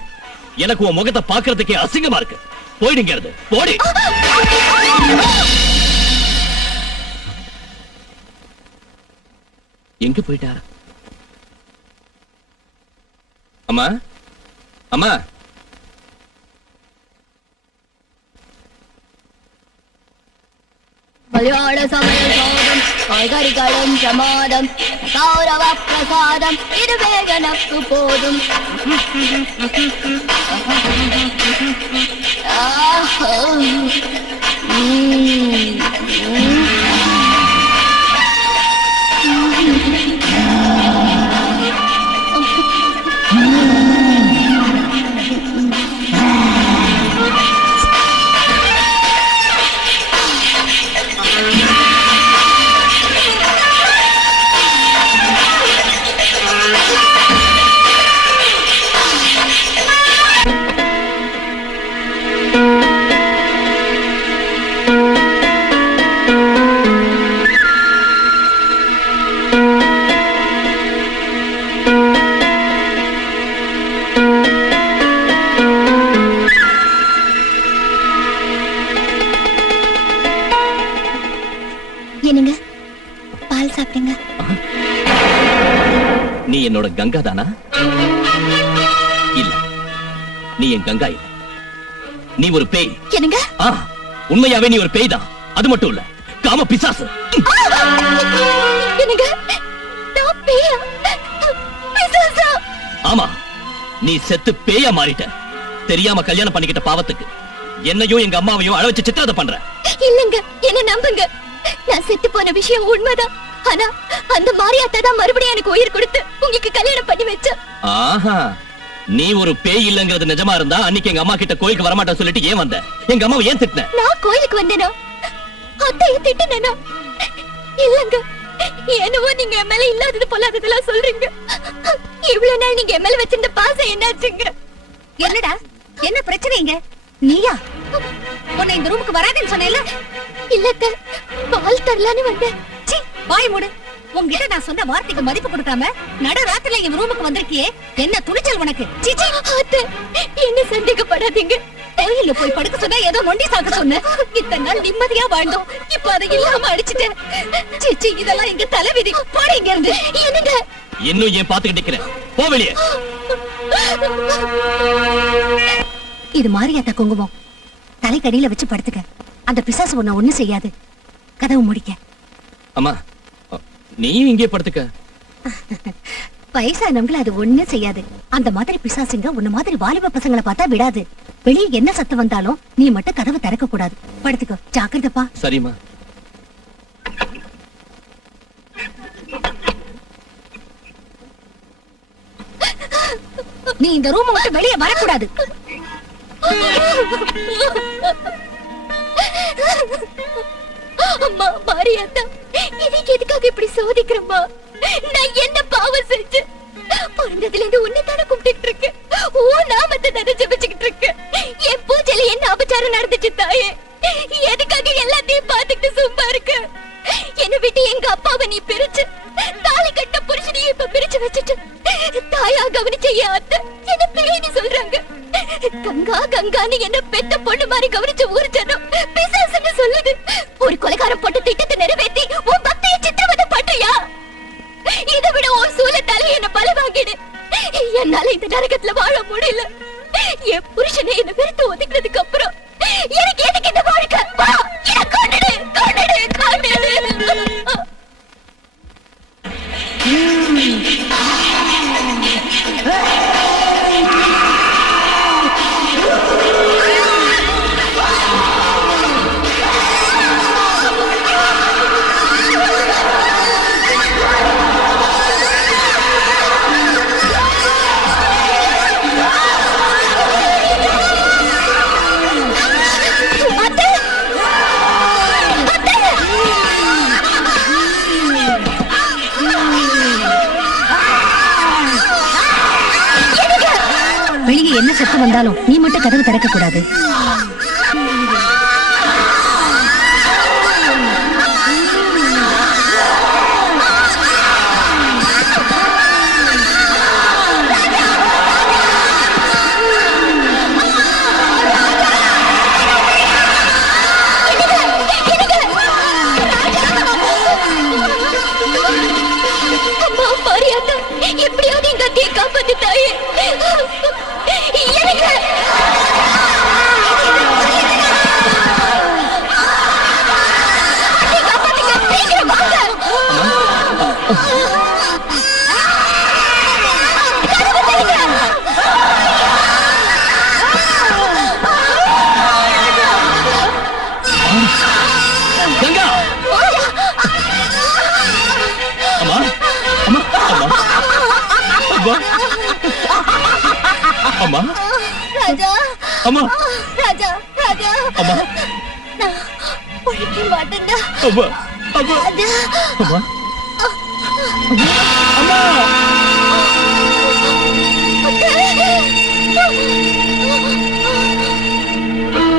எனக்கு உன் முகத்தை பாக்குறதுக்கே அசிங்கமா இருக்கு. போயிடுங்கிறது, போடி. எங்க போயிட்டா? அம்மா, அம்மா. கல்யாண சமய சோதம், காய்கறிகளும் பிரமாதம், கௌரவ பிரசாதம், இதுவே எனக்கு போதும். என்னங்க, பால் சாப்பிடுங்க. நீ என்னோட கங்கா தானா? இல்ல, நீ என் கங்கா இல்ல. நீ ஒரு பேய். என்னங்க? உண்மையாவே நீ ஒரு பேய் தான். அது மட்டும் இல்ல, காம பிசாசு. என்னங்க, நான் பேயா? பிசாசா? ஆமா, நீ செத்து பேயா மாறிட்ட. தெரியாம கல்யாணம் பண்ணிக்கிட்ட பாவத்துக்கு என்னையும் எங்க அம்மாவையும் அழ வச்சு சித்திரவதை பண்ற. இல்லங்க, என்ன நம்புங்க. நான் செத்து போன விஷயம் உண்மைதான். ஆனா அந்த மாரியாத்தா தான் மறுபடியும் எனக்கு உயிர் கொடுத்து உங்களுக்கு கல்யாணம் பண்ணி வச்சா. ஆஹா, நீ ஒரு பேய் இல்லங்கிறது நிஜமா இருந்தா அன்னைக்கு எங்க அம்மா கிட்ட கோயிலுக்கு வரமாட்டா சொல்லிட்டு ஏன் வந்த? எங்க அம்மாவை ஏன் திட்டின? நான் கோயிலுக்கு வந்தேனா? அத்தையை திட்டினேனா? இல்லங்க, என்னவோ நீங்க என் மேல இல்லாதது பொல்லாததெல்லாம் சொல்றீங்க. இவ்வளவு நாள் நீங்க என் மேல வச்சிருந்த பாசம் என்னாச்சுங்க? என்னடா, என்ன பிரச்சனைங்க? நீயா உன்னை இந்த ரூமுக்கு வராதுன்னு சொன்னேல? இல்லத்த, பால் தரலான்னு வந்தேன். சீ, வாய் மூடு. உங்ககிட்ட நான் சொன்ன வார்த்தைக்கு மதிப்பு கொடுக்காம நடு ராத்திரில என் ரூமுக்கு வந்திருக்கியே, என்ன துணிச்சல் உனக்கு? சீச்சி, அத்தை, என்ன சந்தேகப்படாதீங்க. கோயில்ல போய் படுக்க சொன்னா ஏதோ நொண்டி சாக்க சொன்ன. இத்தனை நாள் நிம்மதியா வாழ்ந்தோம், இப்ப அதை இல்லாம அடிச்சிட்டேன். சீச்சி, இதெல்லாம் எங்க தலைவிதி. போட இங்க இருந்து. என்னங்க இன்னும் ஏன் பாத்துக்கிட்டு நிக்கிறேன்? போ வெளியே. இது மாரியாத்தா குங்குமம். தலைக்கடியில வச்சு படுத்துக்க. அந்த பிசாசு உன்னை ஒண்ணு செய்யாது. கதவு முடிக்க. அம்மா, நீயும் இங்கே படுத்துக்க. வயசானவங்களை அது ஒண்ணு செய்யாது. அந்த மாதிரி பிசாசுங்க உன்ன மாதிரி வாலிப பசங்களை பார்த்தா விடாது. வெளியே என்ன சத்தம் வந்தாலும் நீ மட்டும் கதவை திறக்க கூடாது. படுத்துக்கோ, ஜாக்கிரதப்பா. சரிம்மா. நீ இந்த ரூம் விட்டு வெளியே வரக்கூடாது. அம்மா மாரியாத்தா, இதுக்கு எதுக்காக இப்படி சோதிக்கிறம்மா? நான் என்ன பாவம் செஞ்சு பிறந்ததுல இருந்து உன்னை தானே கும்பிட்டு இருக்கேன். ஓ நாமத்தை தானே ஜெபிச்சுக்கிட்டு இருக்கேன். என் பூஜையில என்ன அபச்சாரம் நடந்துச்சு தாயே? எதுக்காக எல்லாத்தையும் பார்த்துக்கிட்டு சும்மா இருக்க? என்னை விட்டு எங்க அப்பாவை நீ பிரிச்சு, தாலி கட்ட புருஷனையும் இப்ப பிரிச்சு வச்சுட்டு தாயா கவனிச்ச என் அத்தை என்ன பேய்னு சொல்றாங்க. கங்கா கங்கான்னு என்ன பெத்த பொண்ணு மாதிரி கவனிச்ச ஊர் ஜனம் பிசாசுன்னு சொல்லுது. ஒரு கொலைகாரம் போட்டு திட்டத்தை நிறைவேற்றி உன் பக்தியை சித்திரவதை பண்றியா? இதை விட உன் சூழத்தால என்ன பழி வாங்கிடு. என்னால இந்த நரகத்துல வாழ முடியல. என் புருஷனை என்ன வெறுத்து ஒதுக்கினதுக்கு அப்புறம் எனக்கு எதுக்கு இந்த வாழ்க்கை? வா, என்னை கொன்னுடு, கொன்னுடு, கொன்னுடு. வெளியே என்ன சத்தம் வந்தாலும் நீ மட்டும் கதவு திறக்க கூடாது. அம்மா மாரியாத்தா, எப்படியாவது எங்க அத்தையை காப்பாத்து தாயே. எனக்கு அத்தையை காப்பாத்துங்க, சீக்கிரம் வாங்க. கதவை திறங்க. கங்கா! அம்மா, அம்மா, அம்மா, அம்மா, அம்மா, ராஜா, அம்மா, ராஜா, ராஜா, அம்மா, நான் உழைக்க மாட்டேன்டா. அம்மா, அம்மா, ராஜா, அம்மா, அம்மா.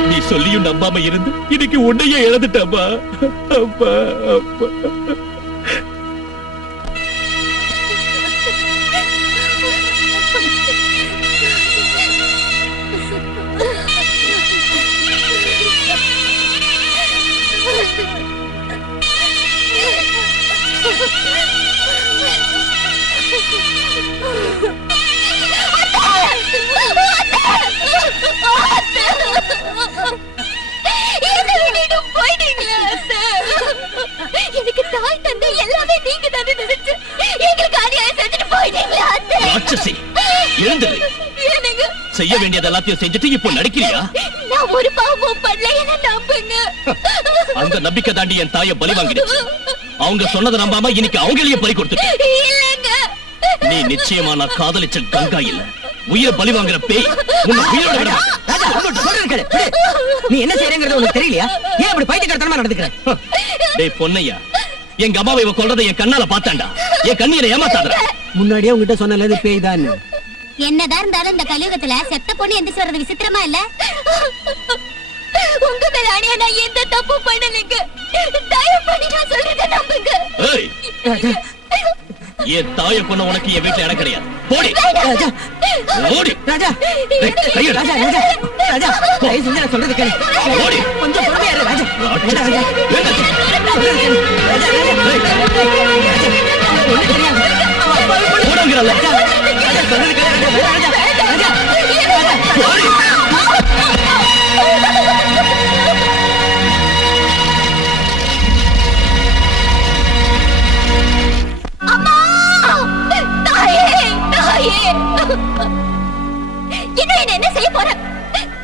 நீ சொல்லியும் நம்பாம இருந்து இன்னைக்கு உன்னையே இழந்துட்டம்மா. அப்பா, அப்பா. எனக்கு தாய் தந்தை எல்லாமே நீங்க தானே நினைச்சு எங்களுக்கு அநியாயம் செஞ்சுட்டு போயிட்டீங்களா அத்தை? ராட்சசி, எழுந்திரு. எனக்கு செய்ய வேண்டியது எல்லாத்தையும் செஞ்சுட்டு இப்போ நடிக்கிறியா? நான் ஒரு பாவமும் பண்ணல, என்ன நம்புங்க. அந்த நம்பிக்கை தாண்டி என் தாயை பலி வாங்கிடுச்சு. அவங்க சொன்னதை நம்பாம இன்னைக்கு அவங்களையே பலி கொடுத்துட்டு. இல்லங்க, நீ நிச்சயமா நான் காதலிச்ச கங்கா இல்ல, உயிரை பலி வாங்குற பேய். உன்னை உயிரோட விட மாட்டேன். ராஜா, உங்கள்ட்ட சொல்றேன் கேளு. நீ என்ன செய்யறேங்கிறது உனக்கு தெரியலையா? ஏன் அப்படி பைத்தியக்காரத்தனமா நடந்துக்கிற? டேய் பொன்னையா, எங்க அம்மாவை இவ கொல்றதை என் கண்ணால பார்த்தாண்டா. என் கண்ணீரை ஏமாத்தாதடா. முன்னாடியே உங்ககிட்ட சொன்னல பேய் தான். என்னதான் இருந்தாலும் இந்த கலியுகத்துல செத்த பொண்ணு எந்திரிச்சு வர்றது விசித்திரமா இல்ல? உங்க மேல அணியா நான் எந்த தப்பு பண்ணலைங்க. தயவு பண்ணி நான் சொல்றதை நம்புங்க. ஏய், என் தாயை கொன்ன உனக்கு என் வீட்டுல இடம் கிடையாது. போடி ஓடி. ராஜா டேய், கையெடு. ராஜா ராஜா ராஜா தயவு செஞ்சு நான் சொல்றது கேளு. ஓடி. கொஞ்சம் பொறுமையா இரு ராஜா. ராஜா ராஜா வேண்டாம். சொல்றது கேளு. ராஜா ராஜா ஒண்ணு தெரியாது. அவன் அப்பாவை கொண்டு ஓடுங்கிறல்ல. ராஜா ராஜா சொல்றது கேளு. ராஜா ராஜா ராஜா ஓடி. அம்மா! தாயே! தாயே! இன்னும் என்ன செய்ய போற?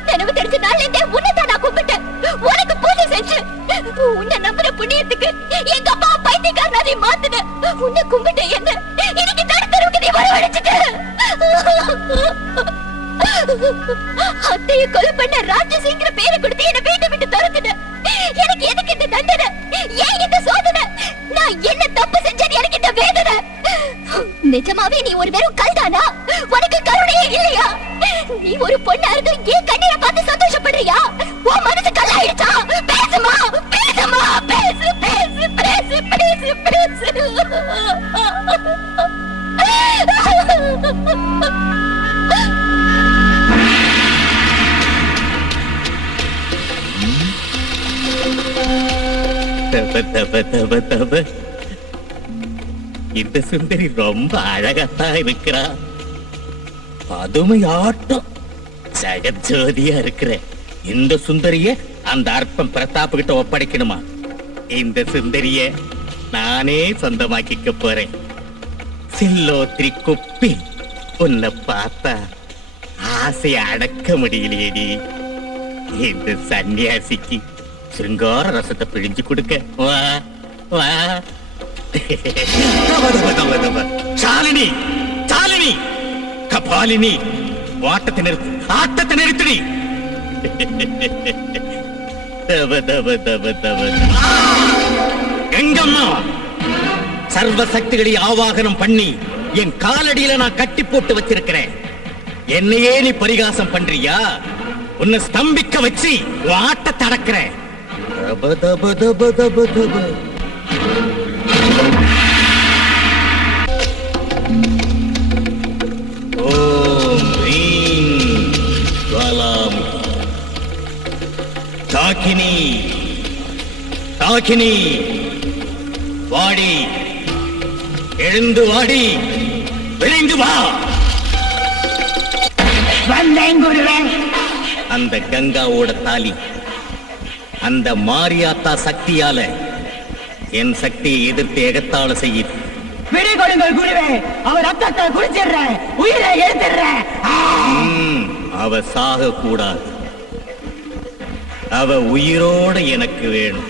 நினைவு தெரிஞ்ச நாள்ல இருந்தே உன்னைத்தான் நான் கும்பிட்டேன். உனக்கு பூஜை செஞ்சு உன்னை நம்புற புண்ணியத்துக்கு எங்க அப்பா பைத்தியக்காரனா நீ மாத்துன. உன்னை கும்பிட்ட என்ன இன்னைக்கு நடுத்தருவுக்கு நீ வரவழைச்சிட்ட. அத்தைய கொலை பண்ண ராட்சசிங்கிற பேரை கொடுத்து என்ன வீட்டை விட்டு துரத்துன. எனக்கு எதுக்கு இந்த தண்டனை? ஏன் இந்த சோதனை? நான் என்ன தப்பு செஞ்சேன்னு எனக்கு இந்த வேதனை? நிஜமாவே நீ ஒரு வெறும் கல்தானா? உனக்கு கருணையே இல்லையா? நீ ஒரு பொண்ணா இருந்து ஏன் கண்ணீரை பார்த்து சந்தோஷப்படுறியா? உன் மனசு கல்லாயிடுச்சா? பேசுமா பேசுமா பேசு பேசு பேசு பேசு பேசு. தப தப தப தப. இந்த சுந்தரி ரொம்ப அழகத்தான் இருக்கிறா. பதுமையாட்டம் ஜெகஜோதியா இருக்கிற இந்த சுந்தரிய அந்த அற்பம் பிரதாப் கிட்ட ஒப்படைக்கணுமா? இந்த சுந்தரிய நானே சொந்தமாக்கிக்க போறேன். சில்லோத்திரி குப்பி, உன்னை பார்த்தா ஆசையை அடக்க முடியலையேடி. இந்த சன்னியாசிக்கு சிருங்கார ரசத்தை பிழிஞ்சு கொடுக்க வா வா. சாலினி சாலினி கபாலினி, ஆட்டத்தை நிறுத்து, ஆட்டத்தை நிறுத்துடி. தவ தவ தவ தவ. எங்கம்மா சர்வ சக்திகளை ஆவாகனம் பண்ணி என் காலடியில நான் கட்டி போட்டு வச்சிருக்கிறேன். என்னையே நீ பரிகாசம் பண்றியா? உன்னை ஸ்தம்பிக்க வச்சு உன் ஆட்டத்தை அடக்கிறேன். தப தப தப தப தப. ஓம் ஹ்ரீம் ஜுவாலாமுகி. தாக்கினி தாக்கினி, வாடி, எழுந்து வாடி, விரைந்து வா. அந்த கங்காவோட தாலி அந்த மாரியாத்தா சக்தியால என் சக்தியை எதிர்த்து எகத்தாள செய்யுது. விடை கொடுங்கள் குருவே. அவர் ரத்தத்தை குடிச்சிடுறேன், உயிரை எடுத்துடுறேன். அவ சாக கூடாது. அவ உயிரோட எனக்கு வேணும்.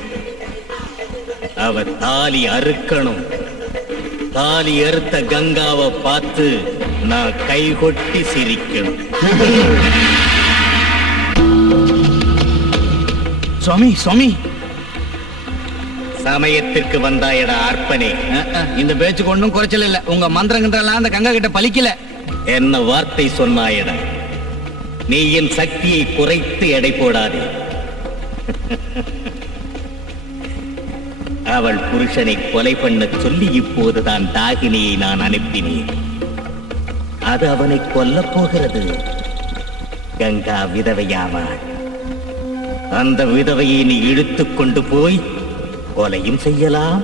அவ தாலி அறுக்கணும். தாலி அறுத்த கங்காவை பார்த்து நான் கைகொட்டி சிரிக்கணும். சுவாமி சுவாமி, சமயத்திற்கு வந்தாயடா அர்ப்பனே. இந்த பேச்சுக்கு ஒண்ணும் குறைச்சல் இல்ல. உங்க மந்திரங்கன்றெல்லாம் அந்த கங்கா கிட்ட பலிக்கல. என்ன வார்த்தை சொன்னாயடா? நீ என் சக்தியை குறைத்து எடை போடாதே. அவள் புருஷனை கொலை பண்ண சொல்லி இப்போதுதான் தாகினியை நான் அனுப்பினேன். அது அவனை கொல்ல போகிறது. கங்கா விதவையாவாள். அந்த விதவையை நீ இழுத்துக் கொண்டு போய் கொலையும் செய்யலாம்,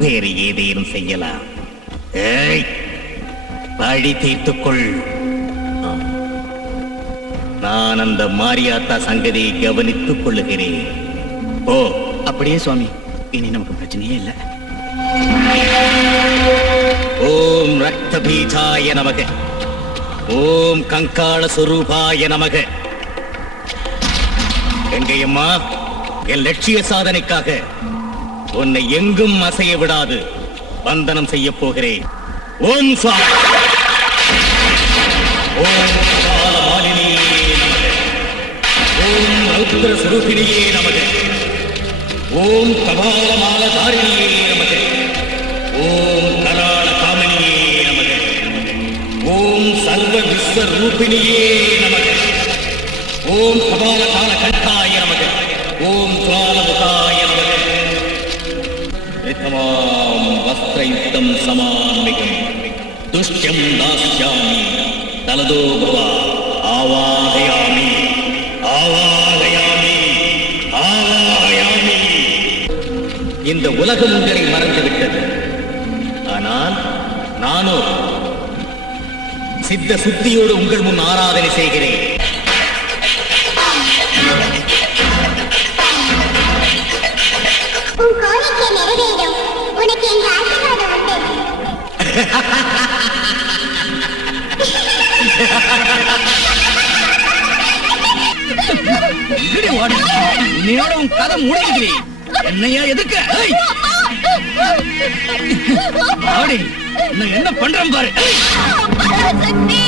வேறு ஏதேனும் செய்யலாம். ஏய், பழி தீர்த்துக்கொள். நான் அந்த மாரியாத்தா சங்கதியை கவனித்துக் கொள்ளுகிறேன். ஓ, அப்படியே சுவாமி, இனி நமக்கு பிரச்சனையே இல்ல. ஓம் ரக்த பீஜாய நமக. ஓம் கங்காள சுரூபாய நமக. கங்கையம்மா, என் லட்சிய சாதனைக்காக உன்னை எங்கும் அசைய விடாது வந்தனம் செய்ய போகிறேன். ஓம் சுவாமி. ஓம் காலமாலினியே நமக. ஓம் ரௌத்ர சுரூபிணியே நமக. ஓம் கபாலமால தாரிணியே நமக. ஓம் கராள காமினியே நமக. ஓம் சர்வ விஸ்வ ரூபிணியே நமக. ஓம் கபால கால கண்டாய நமக. ஓம் ஜ்வாலமுகாய நமக. ரிதமாம் வஸ்திரயுக்தம் சமான்விகம் துஷ்யம் தாஸ்யாமி தலதோ பவ ஆவாஹயாமி ஆவாஹயாமி ஆவாஹயாமி. இந்த உலகம் உங்களை மறந்துவிட்டது. ஆனால் நானோ சித்த சுத்தியோடு உங்கள் முன் ஆராதனை செய்கிறேன். உன் கோரிக்கை நிறைவேறும். உனக்கு எங்க ஆசீர்வாதம் உண்டு. எங்கடி ஓடு? இன்னையோட உன் கதை முடியுது. என்னையா எதுக்கு? ஏய்! ஆடி, நான் என்ன பண்றேன் பாரு. சக்தி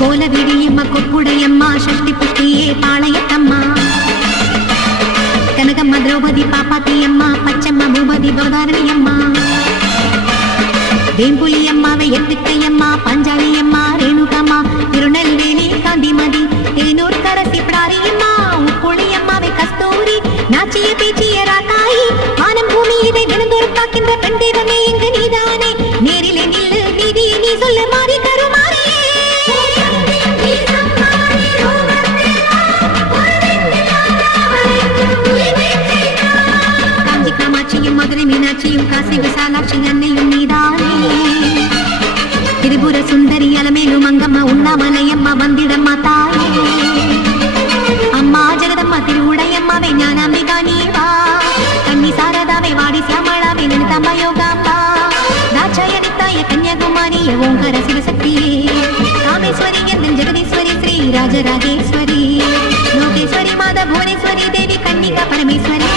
கோலவிடியம்மா கொப்புடையம்மா சஷ்டி புஷ்டியே பாளையத்தம்மா కనకమ్మ ద్రౌపది పాపాతి అమ్మ పచ్చమ్మ భూపతి భవదారణి అమ్మ வேம்புலி அம்மாவை எட்டுக்கையம்மா பஞ்சாலி அம்மா ரேணுகம்மா திருநெல்வேலி காந்திமதி தேனூர் கரசி பிடாரியம்மா உப்புளி அம்மாவை கஸ்தூரி நாச்சிய பேச்சிய ராக்காயி வானம் பூமி இதை தினந்தோறும் காக்கின்ற பெண் தெய்வமே இங்கு நீதானே நேரிலே நில்லு நீதி நீ சொல்ல மாறி கருமாறியே காஞ்சி காமாட்சியும் மதுரை மீனாட்சியும் காசி விசாலாட்சி அன்னையும் நீதானே திரிபுர சுந்தரி அலமேலு மங்கம்மா உண்ணாமலையம்மா வந்திடம்மா தாயே அம்மா ஜெகதம்மா திருவுடையம்மாவை ஞானாம்பிகா நீவா கன்னி சாரதாவை வாடி சியாமளாவை நினைத்தம்மா யோகாம்பா தாட்சாயணித்தாய கன்யாகுமாரிய ஓங்கர சிவசக்தியே காமேஸ்வரி எந்தன் ஜெகதீஸ்வரி ஸ்ரீ ராஜராஜேஸ்வரி லோகேஸ்வரி மாதா புவனேஸ்வரி தேவி கன்னிகா பரமேஸ்வரி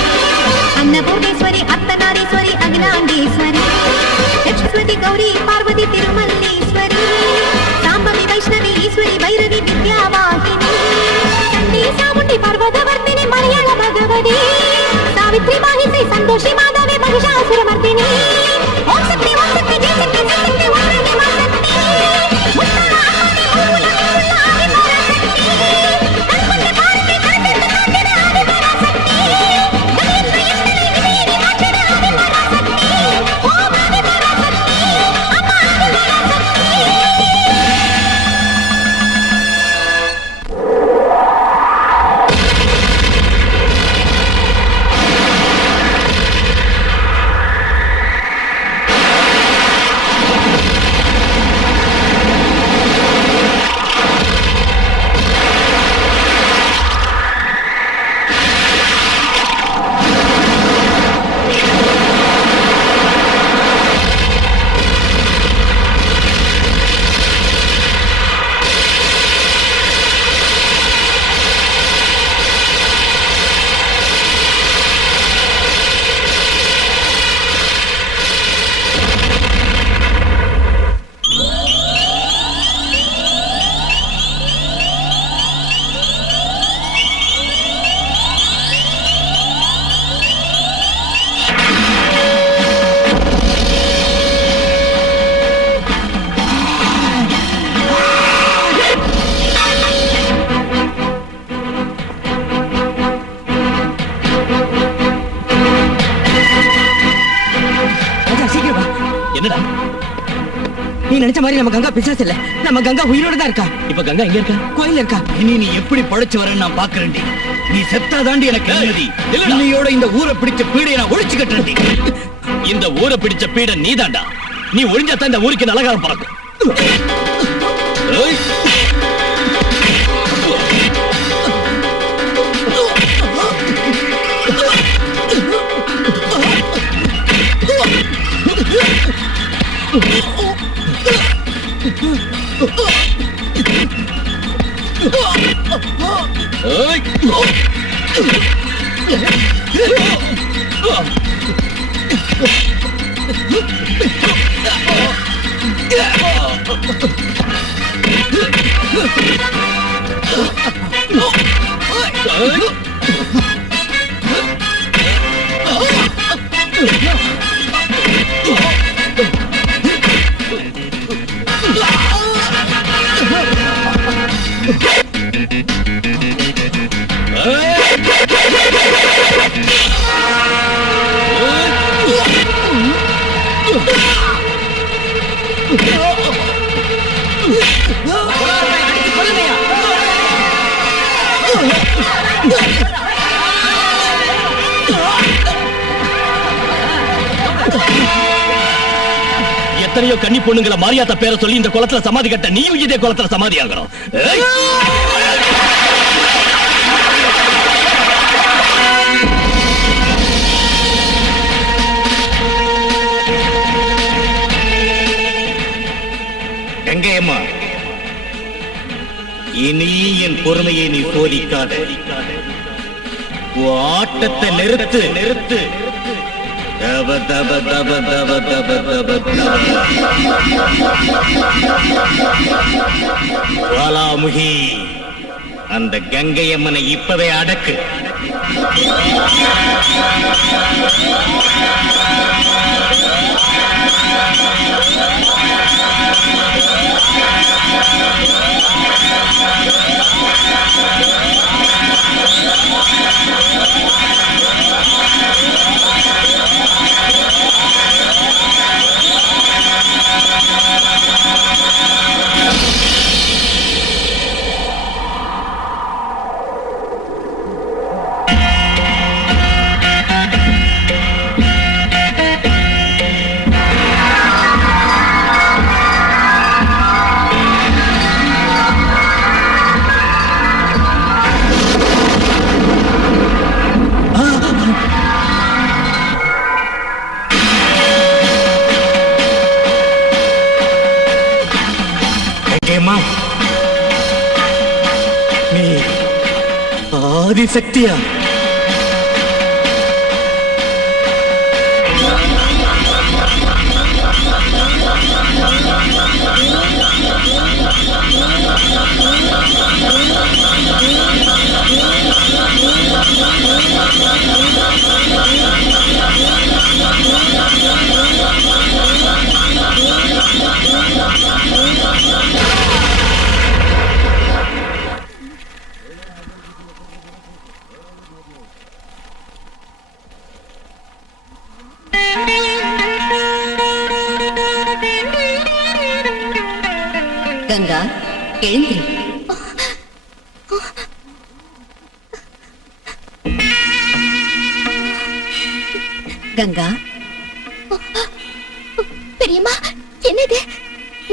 அன்னபூர்ணேஸ்வரி அர்த்தநாரீஸ்வரி அகிலாண்டேஸ்வரி லட்சுமதி கௌரி பார்வதி திருமல்லீஸ்வரி சாம்பவி வைஷ்ணவி ஈஸ்வரி பைரவி வித்யாவாகினி சண்டி சாமுண்டி பர்வதவர்த்தினி மலையாள பகவதி சாவித்ரி மாஹிசை சந்தோஷி மாதவி மகிஷாசுரமர்த்தினி ஓம் சக்தி ஜெய சக்தி சக்தி ஓம் சக்தி முத்தார அம்மானி மூல மூல ஆதிபராசக்தி கண்புண்டி பாரதி கருத்திட்டு காத்திட ஆதிபராசக்தி கலியந்த எந்தனை விதையினி மாற்றிட ஆதிபராசக்தி ஓம் ஆதிபராசக்தி அம்மா ஆதிபராசக்தி என்னடா நீ நினைச்ச மாதிரி நம்ம கங்கா பிசாசு இல்ல, நம்ம கங்கா உயிரோட தான் இருக்கா. இப்ப கங்கா எங்க இருக்கா? கோயில்ல இருக்கா. இனி நீ எப்படி பழைச்சு வரேன்னு நான் பாக்குறேன்டி. நீ செத்தாதாண்டி எனக்கு நிம்மதி. இல்லடா. இன்னையோட இந்த ஊரை பிடிச்ச பீடையை நான் ஒழிச்சு கட்டுறேன்டி. இந்த ஊரை பிடிச்ச பீட நீதாண்டா. நீ ஒழிஞ்சாத்தான் இந்த ஊருக்கு நலகாலம் பார்க்கும். ஏய். எத்தனையோ கன்னி பொண்ணுங்களை மாரியாத்தா பேரை சொல்லி இந்த குளத்துல சமாதி கட்ட நீயும் இதே குளத்துல சமாதி ஆகணும். கங்கையம்மா, இனி என் பொறுமையை நீ சோதிக்காத. ஆட்டத்தை நிறுத்து. தப தப தப தப தப தப ஜுவாலாமுகி, அந்த கங்கையம்மனை இப்பவே அடக்கு. ஏம்மா, நீ ஆதிசக்தியா? கங்கா, எழுந்திரு. கங்கா, பெரியம்மா, என்னது?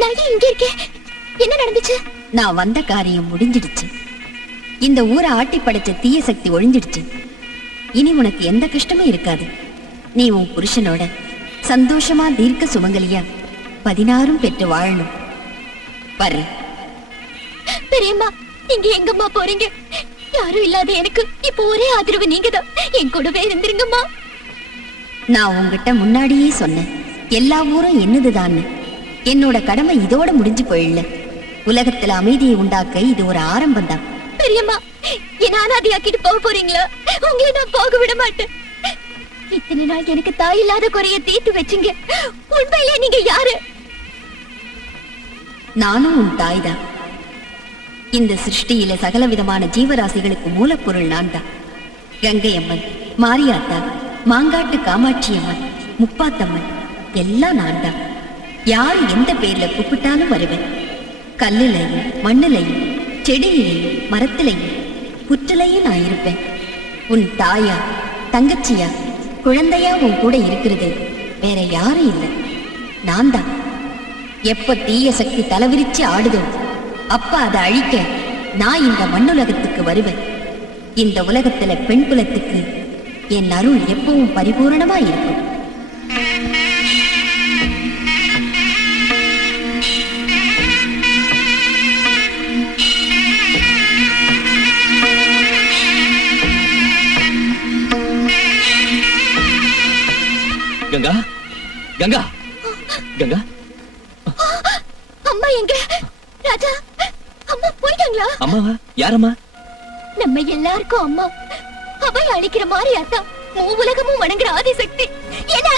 நான் ஏன் இங்க இருக்கேன்? என்ன நடந்துச்சு? நான் வந்த காரியம் முடிஞ்சிடுச்சு. இந்த ஊரை ஆட்டி படைச்ச தீய சக்தி ஒழிஞ்சிடுச்சு. இனி உனக்கு எந்த கஷ்டமும் இருக்காது. நீ உன் புருஷனோட சந்தோஷமா தீர்க்க சுமங்கலியா 16 பெற்று வாழணும். வர்றேன். பெரியம்மா, நீங்க எங்கம்மா போறீங்க? யாரும் இல்லாத எனக்கு இப்போ ஒரே ஆதரவு நீங்கதான். என் கூடவே இருந்துருங்கம்மா. நான் உங்ககிட்ட முன்னாடியே சொன்னேன், எல்லா ஊரும் என்னதுதான்னு. என்னோட கடமை இதோட முடிஞ்சு போயிடல. உலகத்துல அமைதியை உண்டாக்க இது ஒரு ஆரம்பம் தான். பெரியம்மா, என்ன அனாதையாக்கிட்டு போக போறீங்களா? உங்களை நான் போக விட மாட்டேன். இத்தனை நாள் எனக்கு தாய் இல்லாத குறைய தீர்த்து வச்சீங்க. உண்மையிலே நீங்க யாரு? நானும் உன் தாய்தான். இந்த சிருஷ்டியில சகல விதமான ஜீவராசிகளுக்கு மூலப்பொருள் நான் தான். கங்கை அம்மன், மாரியாத்தா, மாங்காட்டு காமாட்சி அம்மன், முப்பாத்தம்மன் எல்லாம் நான் தான். யார் எந்த பேர்ல கூப்பிட்டாலும் வருவேன். கல்லுலையும் மண்ணுலையும் செடியிலையும் மரத்திலையும் புற்றிலையும் நான் இருப்பேன். உன் தாயா, தங்கச்சியா, குழந்தையா உன் கூட இருக்கிறது வேற யாரும் இல்லை, நான் தான். எப்ப தீய சக்தி தலைவிரிச்சு ஆடுதோ அப்ப அதை அழிக்க நான் இந்த மண்ணுலகத்துக்கு வருவேன். இந்த உலகத்துல பெண் குலத்துக்கு என் அருள் எப்பவும் பரிபூரணமா இருக்கும். கங்கா, கங்கா, கங்கா. அம்மா எங்க? ராஜா, அம்மா போயிட்டாங்களா? அம்மாவா? யாரம்மா? நம்ம எல்லாருக்கும் அம்மா. அவை அழிக்கிற மாதிரி அத்தா, உலகமும் வணங்குற ஆதிசக்தி என்ன